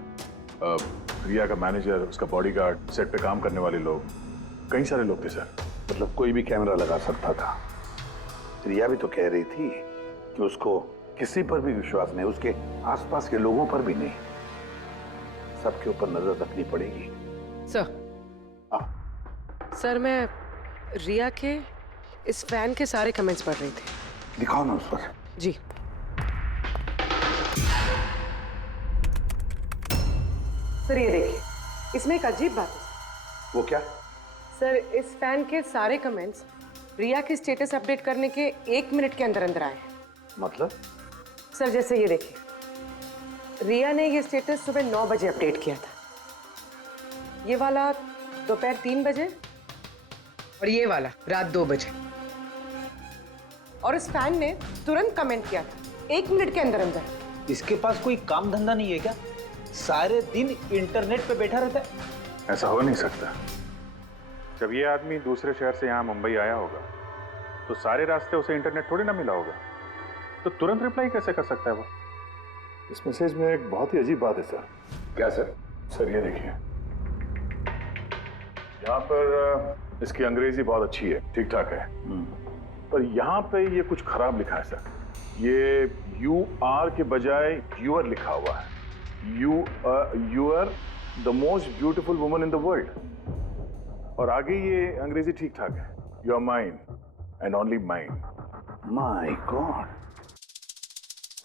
रिया का मैनेजर, उसका बॉडीगार्ड, सेट पे काम करने वाले लोग, कई सारे लोग थे सर। मतलब कोई भी कैमरा लगा सकता था। रिया भी तो कह रही थी कि उसको किसी पर भी विश्वास नहीं, उसके आसपास के लोगों पर भी नहीं, सबके ऊपर नजर रखनी पड़ेगी। सर मैं रिया के इस फैन के सारे कमेंट्स पढ़ रही थी। दिखाओ ना उस पर। जी। सर ये देखिए, इसमें एक अजीब बात है। वो क्या? सर इस फैन के सारे कमेंट्स रिया के स्टेटस अपडेट करने के 1 मिनट के अंदर अंदर आए हैं। मतलब? सर जैसे ये देखिए, रिया ने ये स्टेटस सुबह 9 बजे अपडेट किया था, ये वाला दोपहर 3 बजे और ये वाला रात 2 बजे। और इस फैन ने तुरंत कमेंट किया था 1 मिनट के अंदर अंदर। इसके पास कोई काम धंधा नहीं है क्या? सारे दिन इंटरनेट पे बैठा रहता है। ऐसा हो नहीं सकता। जब ये आदमी दूसरे शहर से यहाँ मुंबई आया होगा तो सारे रास्ते उसे इंटरनेट थोड़ी ना मिला होगा, तो तुरंत रिप्लाई कैसे कर सकता है वो? इस मैसेज में एक बहुत ही अजीब बात है सर। क्या सर? सर ये देखिए, यहाँ पर इसकी अंग्रेजी बहुत अच्छी है, ठीक ठाक है, पर यहाँ पे ये कुछ खराब लिखा है सर। ये यू आर के बजाय यूर लिखा हुआ है। You are the most beautiful woman in the world, और आगे ये अंग्रेजी ठीक ठाक है, you are mine and only mine. My god,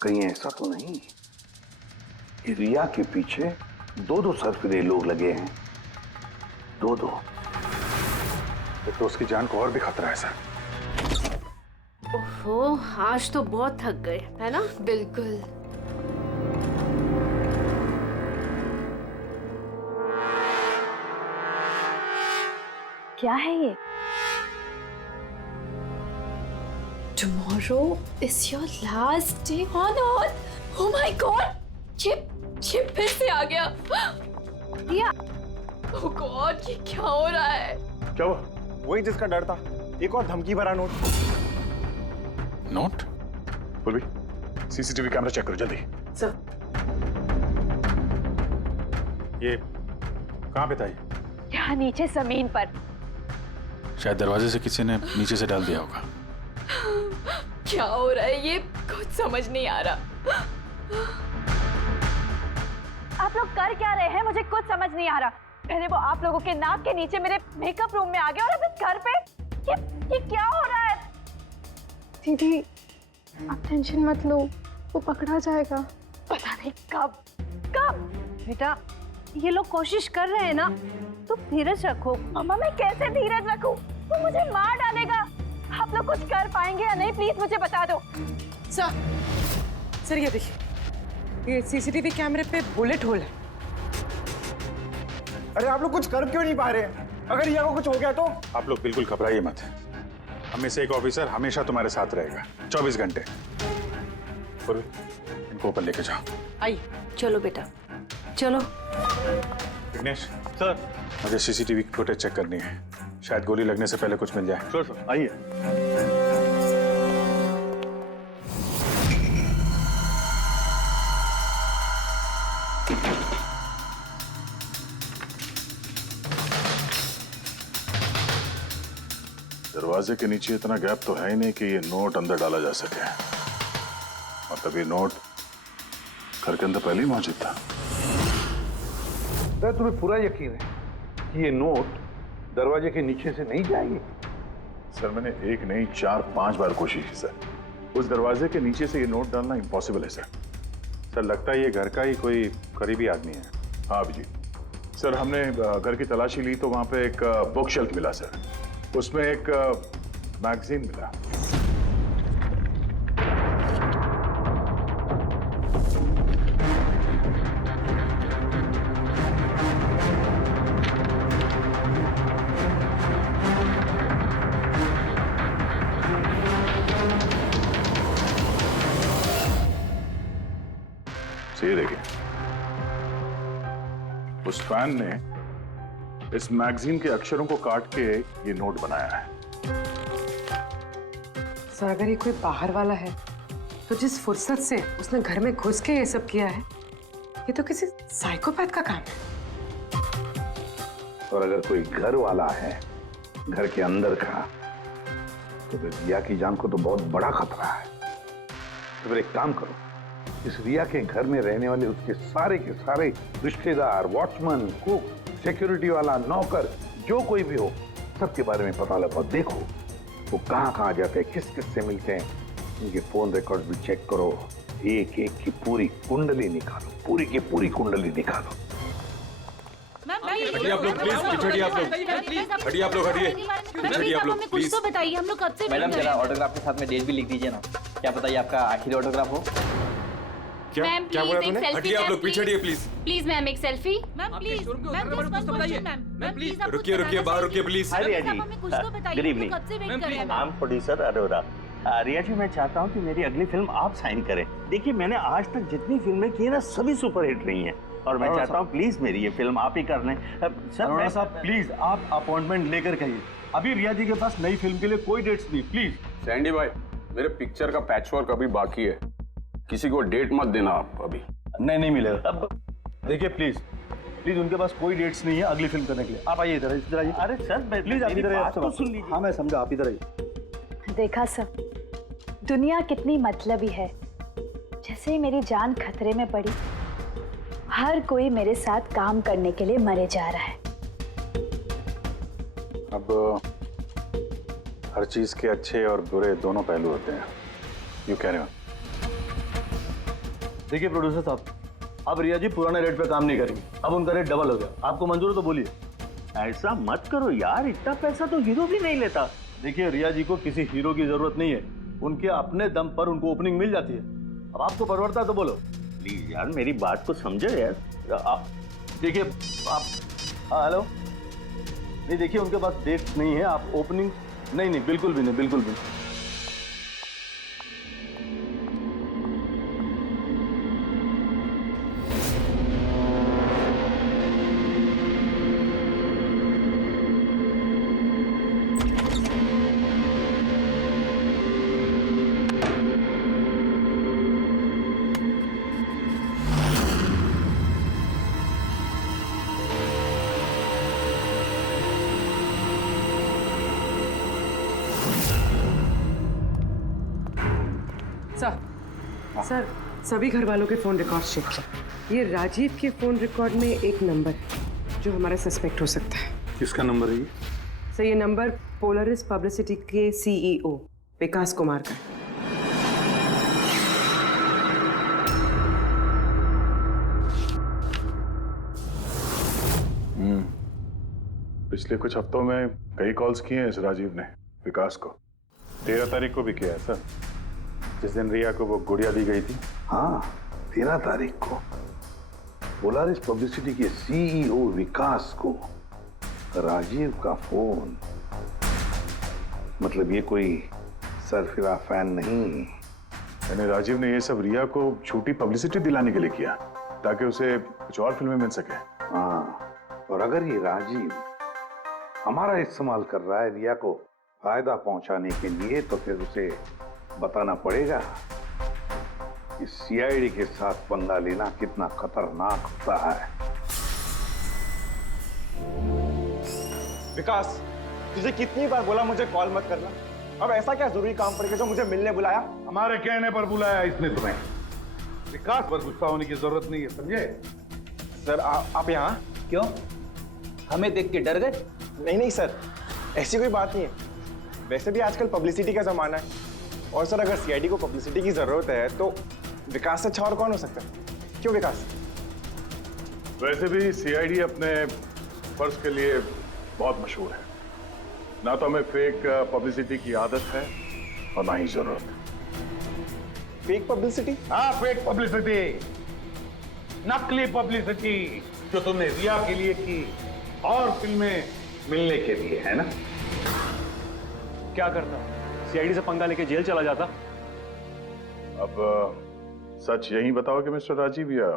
कहीं ऐसा तो नहीं कि रिया के पीछे दो सरफिरे लोग लगे हैं? दो तो उसकी जान को और भी खतरा है सर। ओहो, आज तो बहुत थक गए, है ना? बिल्कुल। क्या है ये? Tomorrow is your last day on Earth. Oh my God! ये फिर से आ गया। रिया, Oh God, ये क्या हो रहा है? क्या हुआ? वही जिसका डर था, एक और धमकी भरा नोट। नोट? बोल भी, सीसीटीवी कैमरा चेक करो जल्दी। सर, ये कहाँ पे था? यहाँ नीचे जमीन पर। शायद दरवाजे से किसी ने नीचे से डाल दिया होगा। क्या हो रहा है? ये कुछ समझ नहीं आ रहा। आप लोग कर क्या रहे हैं? मुझे कुछ समझ नहीं आ रहा। पहले वो आप लोगों के नाक के नीचे मेरे मेकअप रूम में आ गया, और अब इस घर पे ये क्या हो रहा है? दीदी, आप टेंशन मत लो, वो पकड़ा जाएगा। पता नहीं कब। बेटा, ये लोग कोशिश कर रहे हैं ना, तो धीरज रखो। मम्मा, मैं कैसे धीरज रखूं? वो मुझे मार डालेगा। आप लोग कुछ कर पाएंगे या नहीं, प्लीज मुझे बता दो। सर ये देखिए, ये सीसीटीवी कैमरे पे बुलेट होल है। अरे आप लोग कुछ कर क्यों नहीं पा रहे? अगर रिया को कुछ हो गया तो? आप लोग बिल्कुल घबराइए मत। हमें से एक ऑफिसर हमेशा तुम्हारे साथ रहेगा 24 घंटे। इनको ऊपर लेके जाओ। आइए। चलो बेटा, चलो। विघ्नेश सर, मुझे सीसीटीवी की फुटेज चेक करनी है, शायद गोली लगने से पहले कुछ मिल जाए। श्योर सर, आइए। दरवाजे के नीचे इतना गैप तो है ही नहीं कि ये नोट अंदर डाला जा सके। मतलब ये नोट घर के अंदर पहले ही मौजूद था। सर, तुम्हें पूरा यकीन है कि ये नोट दरवाजे के नीचे से नहीं जाएगी? सर, मैंने एक नहीं 4-5 बार कोशिश की सर। उस दरवाजे के नीचे से ये नोट डालना इम्पॉसिबल है सर। सर, लगता है ये घर का ही कोई करीबी आदमी है। हाँ अभिजीत सर, हमने घर की तलाशी ली तो वहां पे एक बुक शेल्फ मिला सर, उसमें एक मैगजीन मिला। ये देखिए, उस फैन ने इस मैगजीन के अक्षरों को काट के ये नोट बनाया है। सर, अगर ये कोई बाहर वाला है तो जिस फुर्सत से उसने घर में घुस के ये सब किया है, ये तो किसी साइकोपैथ का काम है। और अगर कोई घर वाला है, घर के अंदर का, तो फिर रिया की जान को तो बहुत बड़ा खतरा है। तो फिर एक काम करो, इस रिया के घर में रहने वाले उसके सारे के सारे रिश्तेदार, वॉचमैन, कुक, सिक्योरिटी वाला, नौकर, जो कोई भी हो, सबके बारे में पता लगाओ। देखो वो कहाँ जाते हैं, किस किस से मिलते हैं, उनके फोन रिकॉर्ड भी चेक करो। एक एक की पूरी कुंडली निकालो, पूरी की पूरी कुंडली निकालो। हटिए आप लोग, प्लीज हटिए आप लोग, हटिए आप लोग, हटिए आप लोग, प्लीज। तो बताइए, हम लोग कब से मैडम, जरा ऑटोग्राफ के साथ में डेट भी लिख दीजिए ना। क्या पता ये आपका आखिरी ऑटोग्राफ हो। क्या बोला तूने? हटिए आप लोग, पीछे हटिए प्लीज। प्लीज मैम, एक selfie. Ma'am please, ma'am please, रुकिए रुकिए, बाहर रुकिए please. Good evening, I am producer Arora. Riya ji, मैं चाहता हूँ कि मेरी अगली फिल्म आप साइन करें। देखिए, मैंने आज तक जितनी फिल्में की है ना, सभी सुपरहिट रही हैं, और मैं चाहता हूँ प्लीज मेरी ये फिल्म आप ही कर लें। सर, प्लीज आप अपॉइंटमेंट लेकर कहिए। अभी रिया जी के पास नई फिल्म के लिए कोई डेट्स नहीं, प्लीज। सैंडी भाई, मेरे पिक्चर का पैचवर्क अभी बाकी है, किसी को डेट मत देना आप अभी। नहीं मिलेगा। अब देखिए प्लीज उनके पास कोई डेट्स नहीं है अगली फिल्म करने के लिए। आप आइए इधर आइए। अरे सर प्लीज आप इधर आइए, सुन लीजिए। हाँ मैं समझा, आप इधर आइए। देखा सर, दुनिया कितनी मतलबी है। जैसे ही मेरी जान खतरे में पड़ी, हर कोई मेरे साथ काम करने के लिए मरे जा रहा है। अब हर चीज के अच्छे और बुरे दोनों पहलू होते हैं। You carry on. देखिए प्रोड्यूसर साहब, अब रिया जी पुराने रेट पे काम नहीं करेंगे, अब उनका रेट डबल हो गया। आपको मंजूर है तो बोलिए। ऐसा मत करो यार, इतना पैसा तो हीरो भी नहीं लेता। देखिए रिया जी को किसी हीरो की जरूरत नहीं है, उनके अपने दम पर उनको ओपनिंग मिल जाती है। अब आपको परवड़ता है तो बोलो। प्लीज यार मेरी बात को समझो यार। आप देखिए, आप हेलो, नहीं देखिए उनके पास डेट नहीं है। आप ओपनिंग नहीं बिल्कुल भी नहीं, बिल्कुल भी नहीं। सर सभी घर वालों के फोन रिकॉर्ड चेक किया। ये राजीव के फोन रिकॉर्ड में एक नंबर है जो हमारा सस्पेक्ट हो सकता है। किसका नंबर है ये? सर ये नंबर पोलरिस पब्लिसिटी के सीईओ विकास कुमार का। पिछले कुछ हफ्तों में कई कॉल्स किए हैं इस राजीव ने विकास को। 13 तारीख को भी किया है सर, जिस दिन रिया को वो गुड़िया दी गई थी। हाँ 13 तारीख को पोलारिस पब्लिसिटी के सीईओ विकास को राजीव का फोन। मतलब ये कोई सरफिरा फैन नहीं। यानी राजीव ने ये सब रिया को झूठी पब्लिसिटी दिलाने के लिए किया ताकि उसे कुछ और फिल्में मिल सके। हाँ, और अगर ये राजीव हमारा इस्तेमाल कर रहा है रिया को फायदा पहुंचाने के लिए, तो फिर उसे बताना पड़ेगा कि सीआईडी के साथ पंगा लेना कितना खतरनाक होता है। विकास, तुझे कितनी बार बोला मुझे कॉल मत करना। अब ऐसा क्या जरूरी काम पड़ गया जो मुझे मिलने बुलाया? हमारे कहने पर बुलाया इसने तुम्हें। विकास पर गुस्सा होने की जरूरत नहीं है, समझे? सर आप यहाँ क्यों? हमें देख के डर गए? नहीं सर, ऐसी कोई बात नहीं है। वैसे भी आजकल पब्लिसिटी का जमाना है, और सर अगर सीआईडी को पब्लिसिटी की जरूरत है तो विकास से अच्छा और कौन हो सकता है? क्यों विकास? वैसे भी सीआईडी अपने फर्ज के लिए बहुत मशहूर है। ना तो हमें फेक पब्लिसिटी की आदत है और ना ही जरूरत। Fake publicity? हाँ फेक पब्लिसिटी, नकली पब्लिसिटी जो तुमने रिया के लिए की और फिल्में मिलने के लिए, है ना? क्या करता? सीआईडी से पंगा लेके जेल चला जाता। अब सच यही बताओ कि मिस्टर राजीव या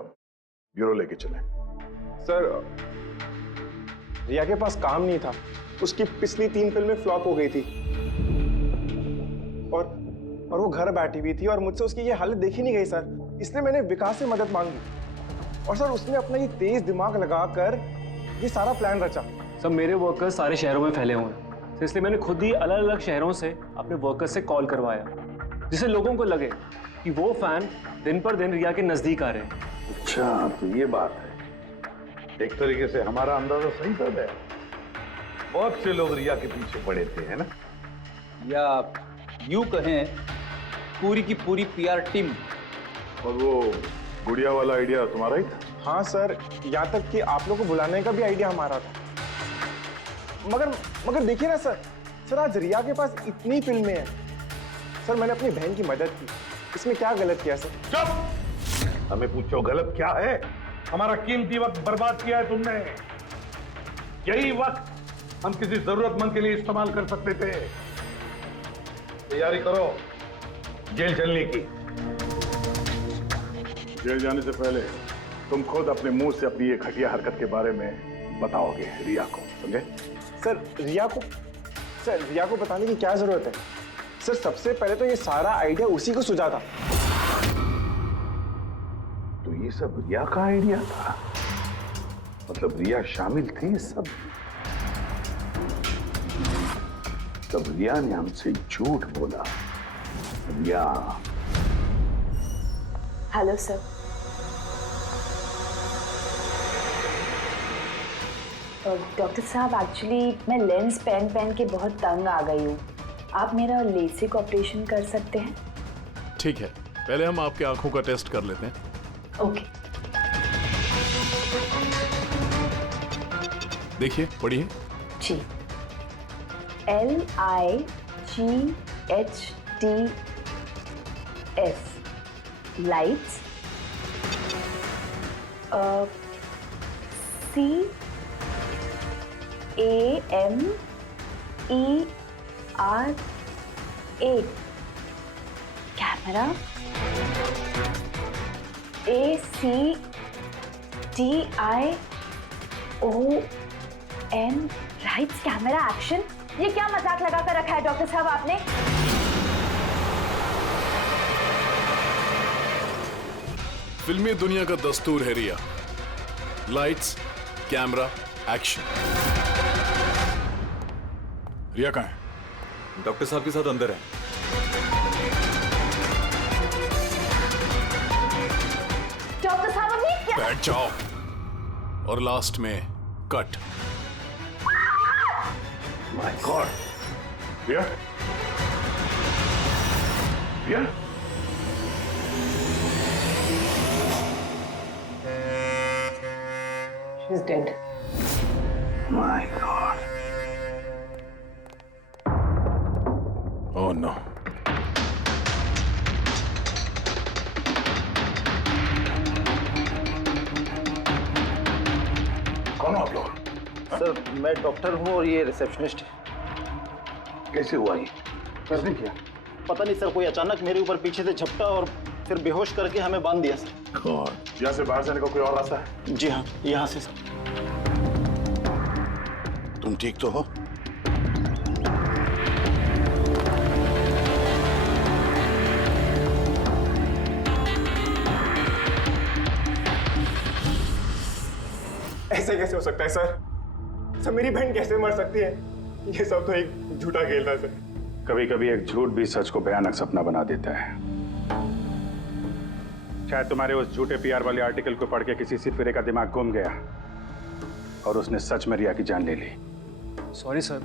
ब्यूरो लेके चले? सर रिया के पास काम नहीं था, उसकी पिछली 3 फिल्में फ्लॉप हो गई थी और वो घर बैठी हुई थी और मुझसे उसकी ये हालत देखी नहीं गई सर। इसलिए मैंने विकास से मदद मांगी और सर उसने अपना ये तेज दिमाग लगाकर ये सारा प्लान रचा। सब मेरे वर्कर्स सारे शहरों में फैले हुए हैं, तो इसलिए मैंने खुद ही अलग अलग शहरों से अपने वर्कर्स से कॉल करवाया, जिससे लोगों को लगे कि वो फैन दिन पर दिन रिया के नजदीक आ रहे हैं। अच्छा तो ये बात है। एक तरीके से हमारा अंदाजा सही था। बहुत से लोग रिया के पीछे पड़े थे, है ना? या यूं कहें पूरी की पूरी पीआर टीम। और वो गुड़िया वाला आइडिया तुम्हारा ही था? हाँ सर, यहाँ तक कि आप लोग को बुलाने का भी आइडिया हमारा था। मगर देखिए ना सर आज रिया के पास इतनी फिल्में हैं। सर मैंने अपनी बहन की मदद की, इसमें क्या गलत किया सर? चुप! हमें पूछो गलत क्या है? हमारा कीमती वक्त बर्बाद किया है तुमने। यही वक्त हम किसी जरूरतमंद के लिए इस्तेमाल कर सकते थे। तैयारी करो जेल चलने की। जेल जाने से पहले तुम खुद अपने मुंह से अपनी ये घटिया हरकत के बारे में बताओगे रिया को, समझे? सर रिया को बताने की क्या जरूरत है? सर सबसे पहले तो ये सारा आइडिया उसी को सुझा था। तो ये सब रिया का आइडिया था? मतलब रिया शामिल थी सब? तब रिया ने हमसे झूठ बोला। रिया। Hello sir. डॉक्टर साहब, एक्चुअली मैं लेंस पहन के बहुत तंग आ गई हूँ। आप मेरा लेसिक ऑपरेशन कर सकते हैं? ठीक है, पहले हम आपके आंखों का टेस्ट कर लेते हैं। ओके। देखिए, पढ़िए। जी। LIGHTS lights. CAMERA camera. ACTION lights camera action. ये क्या मजाक लगा कर रखा है डॉक्टर साहब आपने? फिल्मी दुनिया का दस्तूर है रिया, लाइट्स कैमरा एक्शन। रिया कहाँ है? डॉक्टर साहब के साथ अंदर है। डॉक्टर साहब अभी क्या? बैठ जाओ और लास्ट में cut. My god. Riya? Riya? She's dead. My God. Oh no. कौन हो आप लोग? सर, मैं डॉक्टर हूँ और ये रिसेप्शनिस्ट है। कैसे हुआ ये? किसने किया? पता नहीं सर, कोई अचानक मेरे ऊपर पीछे से झपटा और फिर बेहोश करके हमें बांध दिया सर। यहाँ से बाहर जाने का कोई और रास्ता है? जी हाँ, यहाँ से सर। तुम ठीक तो हो? ऐसे कैसे हो सकता है सर? सर मेरी बहन कैसे मर सकती है? ये सब तो एक झूठा खेल था सर। कभी कभी एक झूठ भी सच को भयानक सपना बना देता है। शायद तुम्हारे उस झूठे पीआर वाले आर्टिकल को पढ़ के किसी सिफिरे का दिमाग घूम गया और उसने सच में रिया की जान ले ली। Sorry sir.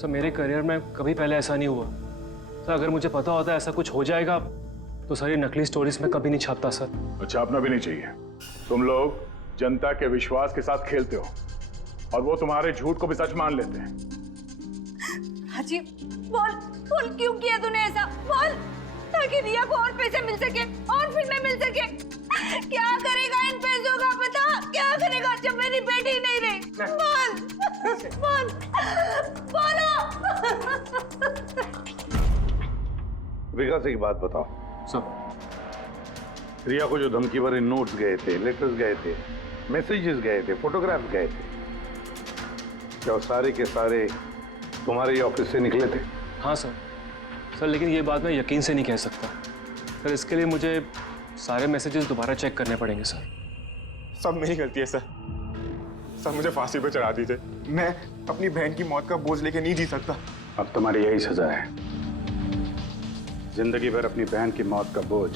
सर मेरे करियर में कभी पहले ऐसा नहीं हुआ सर। अगर मुझे पता होता ऐसा कुछ हो जाएगा तो सारी नकली स्टोरीज में कभी नहीं छापता सर। छापना भी नहीं चाहिए। तुम लोग जनता के विश्वास के साथ खेलते हो और वो तुम्हारे झूठ को भी सच मान लेते हैं। हाजी, बोल बोल क्यों किया तूने ऐसा? बोल, ताकि रिया को और पैसे मिल सके और फिल्में मिल सके। क्या करेगा इन पैसों का पता? क्या करेगा जब मेरी बेटी नहीं रही? बोल बोल बोलो। विकास एक बात बताओ सर। रिया को जो धमकी भरे नोट्स गए थे, लेटर्स गए थे, मैसेजेस गए थे, फोटोग्राफ्स गए थे, क्या वो सारे के सारे तुम्हारे ऑफिस से निकले थे? हाँ सर। सर लेकिन ये बात मैं यकीन से नहीं कह सकता सर। इसके लिए मुझे सारे मैसेजेस दोबारा चेक करने पड़ेंगे सर। सब मेरी गलती है सर। सर मुझे फांसी पे चढ़ा दीजिए। मैं अपनी बहन की मौत का बोझ लेके नहीं जी सकता। अब तुम्हारी यही सजा है। जिंदगी भर अपनी बहन की मौत का बोझ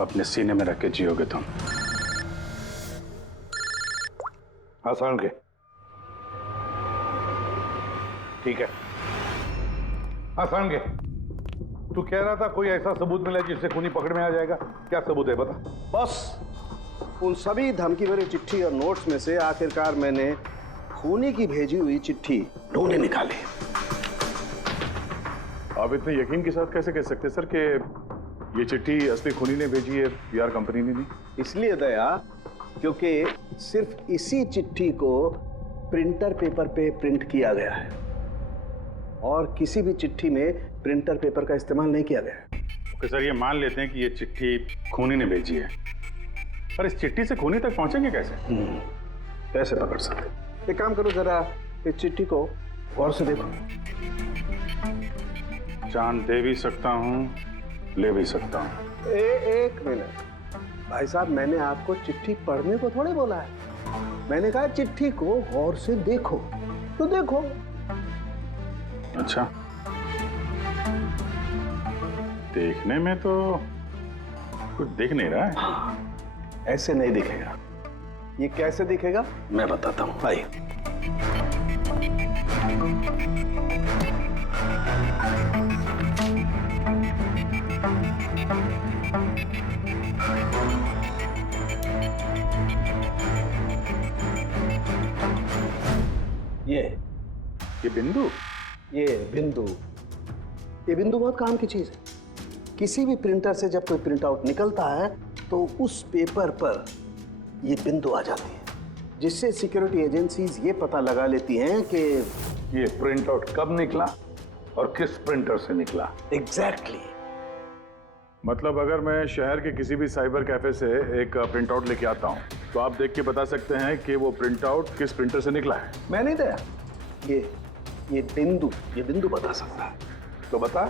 अपने सीने में रख के जियोगे तुम। आसान के ठीक है। आसान के तू कह रहा था कोई ऐसा सबूत मिला जिससे खूनी पकड़ में आ जाएगा। क्या सबूत है बता? बस उन सभी धमकी भरी चिट्ठी और नोट्स में से आखिरकार मैंने खूनी की भेजी हुई चिट्ठी ढूंढे निकाली। आप इतने यकीन के साथ कैसे कह सकते सर कि ये चिट्ठी असली खूनी ने भेजी है, पीआर कंपनी ने नहीं? इसलिए दया, क्योंकि सिर्फ इसी चिट्ठी को प्रिंटर पेपर पे प्रिंट किया गया है और किसी भी चिट्ठी में प्रिंटर पेपर का इस्तेमाल नहीं किया गया है। ओके सर, ये मान लेते हैं कि ये चिट्ठी खूनी ने भेजी है, पर इस चिट्ठी से खूनी तक पहुंचेंगे कैसे? कैसे पकड़ सकते? एक काम करो, जरा इस चिट्ठी को गौर से देखो। पहचान दे भी सकता हूँ, ले भी सकता हूँ। एक मिनट भाई साहब, मैंने आपको चिट्ठी पढ़ने को थोड़े बोला है। मैंने कहा चिट्ठी को गौर से देखो, तो देखो। अच्छा, देखने में तो कुछ दिख नहीं रहा है। ऐसे नहीं दिखेगा। ये कैसे दिखेगा मैं बताता हूँ, आइए। ये बिंदु, ये बिंदु बहुत काम की चीज है। किसी भी प्रिंटर से जब कोई प्रिंट आउट निकलता है तो उस पेपर पर ये बिंदु आ जाती है, जिससे सिक्योरिटी एजेंसीज ये पता लगा लेती हैं कि ये प्रिंट आउट कब निकला और किस प्रिंटर से निकला। एग्जैक्टली। मतलब अगर मैं शहर के किसी भी साइबर कैफे से एक प्रिंट आउट लेके आता हूँ तो आप देख के बता सकते हैं कि वो प्रिंट आउट किस प्रिंटर से निकला है। मैं नहीं दिया, ये बिंदु बता सकता है। तो बता,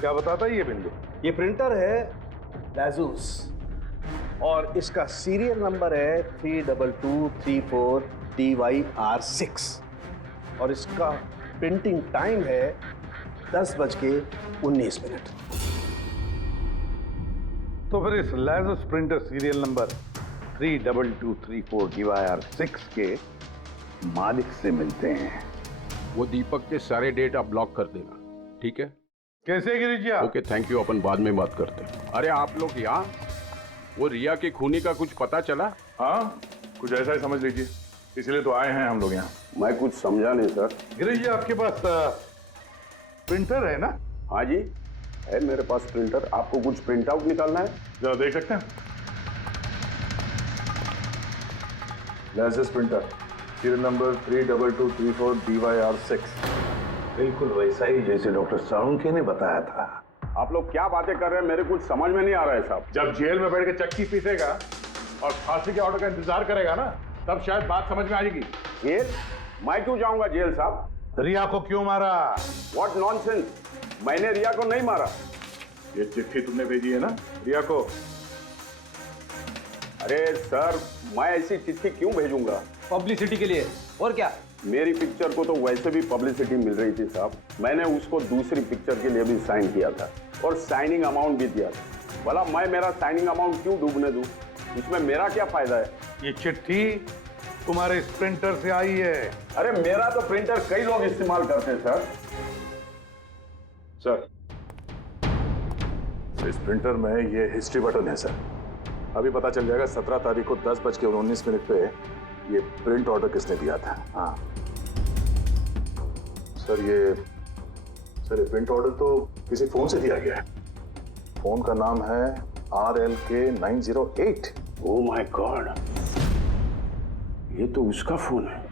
क्या बताता है ये बिंदु? ये प्रिंटर है लैजूस और इसका सीरियल नंबर है 32234 DYR6 और इसका प्रिंटिंग टाइम है 10:19। तो फिर इस लैजस प्रिंटर सीरियल नंबर 32234 DYR6 के मालिक से मिलते हैं। वो दीपक के सारे डेटा ब्लॉक कर देना, ठीक है? कैसे गिरिजा? ओके, थैंक यू, अपन बाद में बात करते हैं। अरे आप लोग यहाँ, वो रिया के खूनी का कुछ पता चला? हाँ, कुछ ऐसा ही समझ लीजिए, इसलिए तो आए हैं हम लोग यहाँ। मैं कुछ समझा नहीं सर। गिरिजा, आपके पास प्रिंटर है ना? हाँ जी, है मेरे पास प्रिंटर। आपको कुछ प्रिंट आउट निकालना है? जरा देख सकते हैं। लैजस प्रिंटर सीरियल नंबर 32234 DYR6। बिल्कुल वैसा ही जैसे डॉक्टर साळुंखे ने बताया था। आप लोग क्या बातें कर रहे हैं, मेरे कुछ समझ में नहीं आ रहा है साहब। जब जेल में बैठ के चक्की पीसेगा और फांसी के ऑर्डर का इंतजार करेगा ना, तब शायद बात समझ में आएगी। जेल? मैं क्यों जाऊंगा जेल साहब? रिया को क्यों मारा? व्हाट नॉनसेंस, मैंने रिया को नहीं मारा। ये चिट्ठी तुमने भेजी है ना रिया को? अरे सर, मैं ऐसी चिट्ठी क्यों भेजूंगा? पब्लिसिटी के लिए, और क्या? मेरी पिक्चर को तो वैसे भी पब्लिसिटी मिल रही थी साहब। मैंने उसको दूसरी पिक्चर के लिए भी साइन किया था और साइनिंग अमाउंट भी दिया था। भला मैं मेरा साइनिंग अमाउंट क्यों डूबने दूं? इसमें मेरा क्या फायदा है? ये चिट्ठी तुम्हारे इस प्रिंटर से आई है। अरे मेरा तो प्रिंटर कई लोग इस्तेमाल करते हैं सर। इस प्रिंटर में ये हिस्ट्री बटन है सर। अभी पता चल जाएगा 17 तारीख को 10:19 पे ये प्रिंट ऑर्डर किसने दिया था। हाँ सर, ये प्रिंट ऑर्डर तो किसी फोन से दिया गया है। फोन का नाम है RLK908। ओह माय गॉड, ये तो उसका फोन है।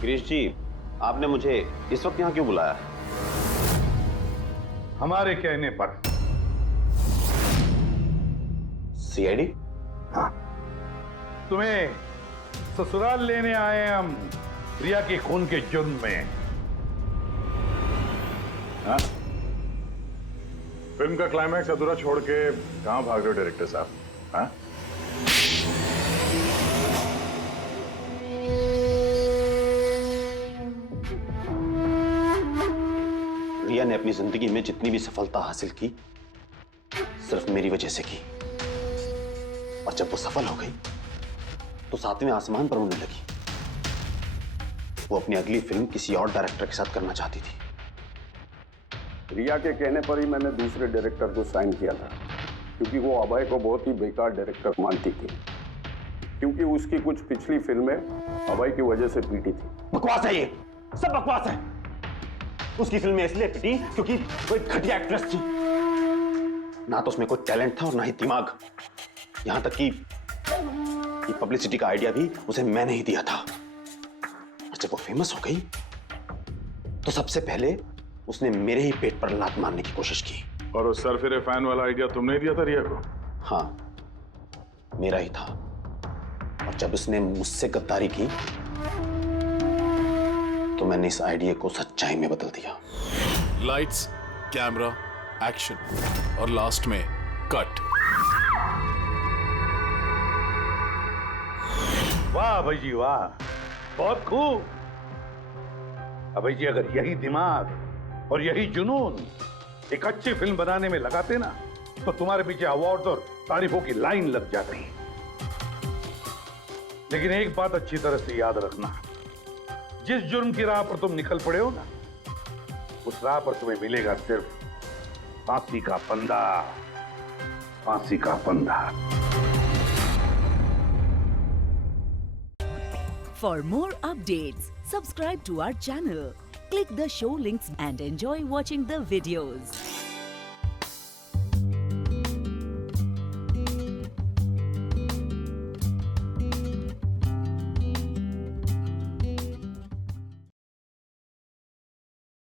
गिरीश जी, आपने मुझे इस वक्त यहाँ क्यों बुलाया? हमारे कहने पर। CID? हाँ, तुम्हें ससुराल लेने आए हैं हम, रिया के खून के जुर्म में। हाँ? फिल्म का क्लाइमैक्स अधूरा छोड़ के कहां भाग रहे हो डायरेक्टर साहब? हाँ? रिया ने अपनी जिंदगी में जितनी भी सफलता हासिल की सिर्फ मेरी वजह से की, और जब वो सफल हो गई तो 7वें आसमान पर उड़ने लगी। वो अपनी अगली फिल्म किसी और डायरेक्टर के साथ करना चाहती थी। रिया के कहने पर ही मैंने दूसरे डायरेक्टर को साइन किया था, क्योंकि वो अभय को बहुत ही बेकार डायरेक्टर मानती थी, क्योंकि उसकी कुछ पिछली फिल्में अभय की वजह से पीटी थी। बकवास है, ये सब बकवास है। उसकी फिल्में इसलिए पिटी क्योंकि वो एक घटिया एक्ट्रेस थी। ना तो उसमें कोई टैलेंट था और ना ही दिमाग। यहां तक कि ये पब्लिसिटी का आइडिया भी उसे मैंने ही दिया था। और जब वो फेमस हो गई तो सबसे पहले उसने मेरे ही पेट पर लात मारने की कोशिश की। और उस सरफिरे फैन वाला आइडिया तुमने ही दिया था रिया को? हाँ, मेरा ही था। और जब उसने मुझसे गद्दारी की तो मैंने इस आइडिया को सच्चाई में बदल दिया। लाइट्स, कैमरा, एक्शन और लास्ट में कट। वाह भाई जी वाह, बहुत खूब। अभय जी अगर यही दिमाग और यही जुनून एक अच्छी फिल्म बनाने में लगाते ना तो तुम्हारे पीछे अवार्ड और तारीफों की लाइन लग जाती। लेकिन एक बात अच्छी तरह से याद रखना, जिस जुर्म की राह पर तुम निकल पड़े हो ना, उस राह पर तुम्हें मिलेगा सिर्फ फांसी का फंदा, फांसी का फंदा। For more updates, subscribe to our channel, click the show links and enjoy watching the videos.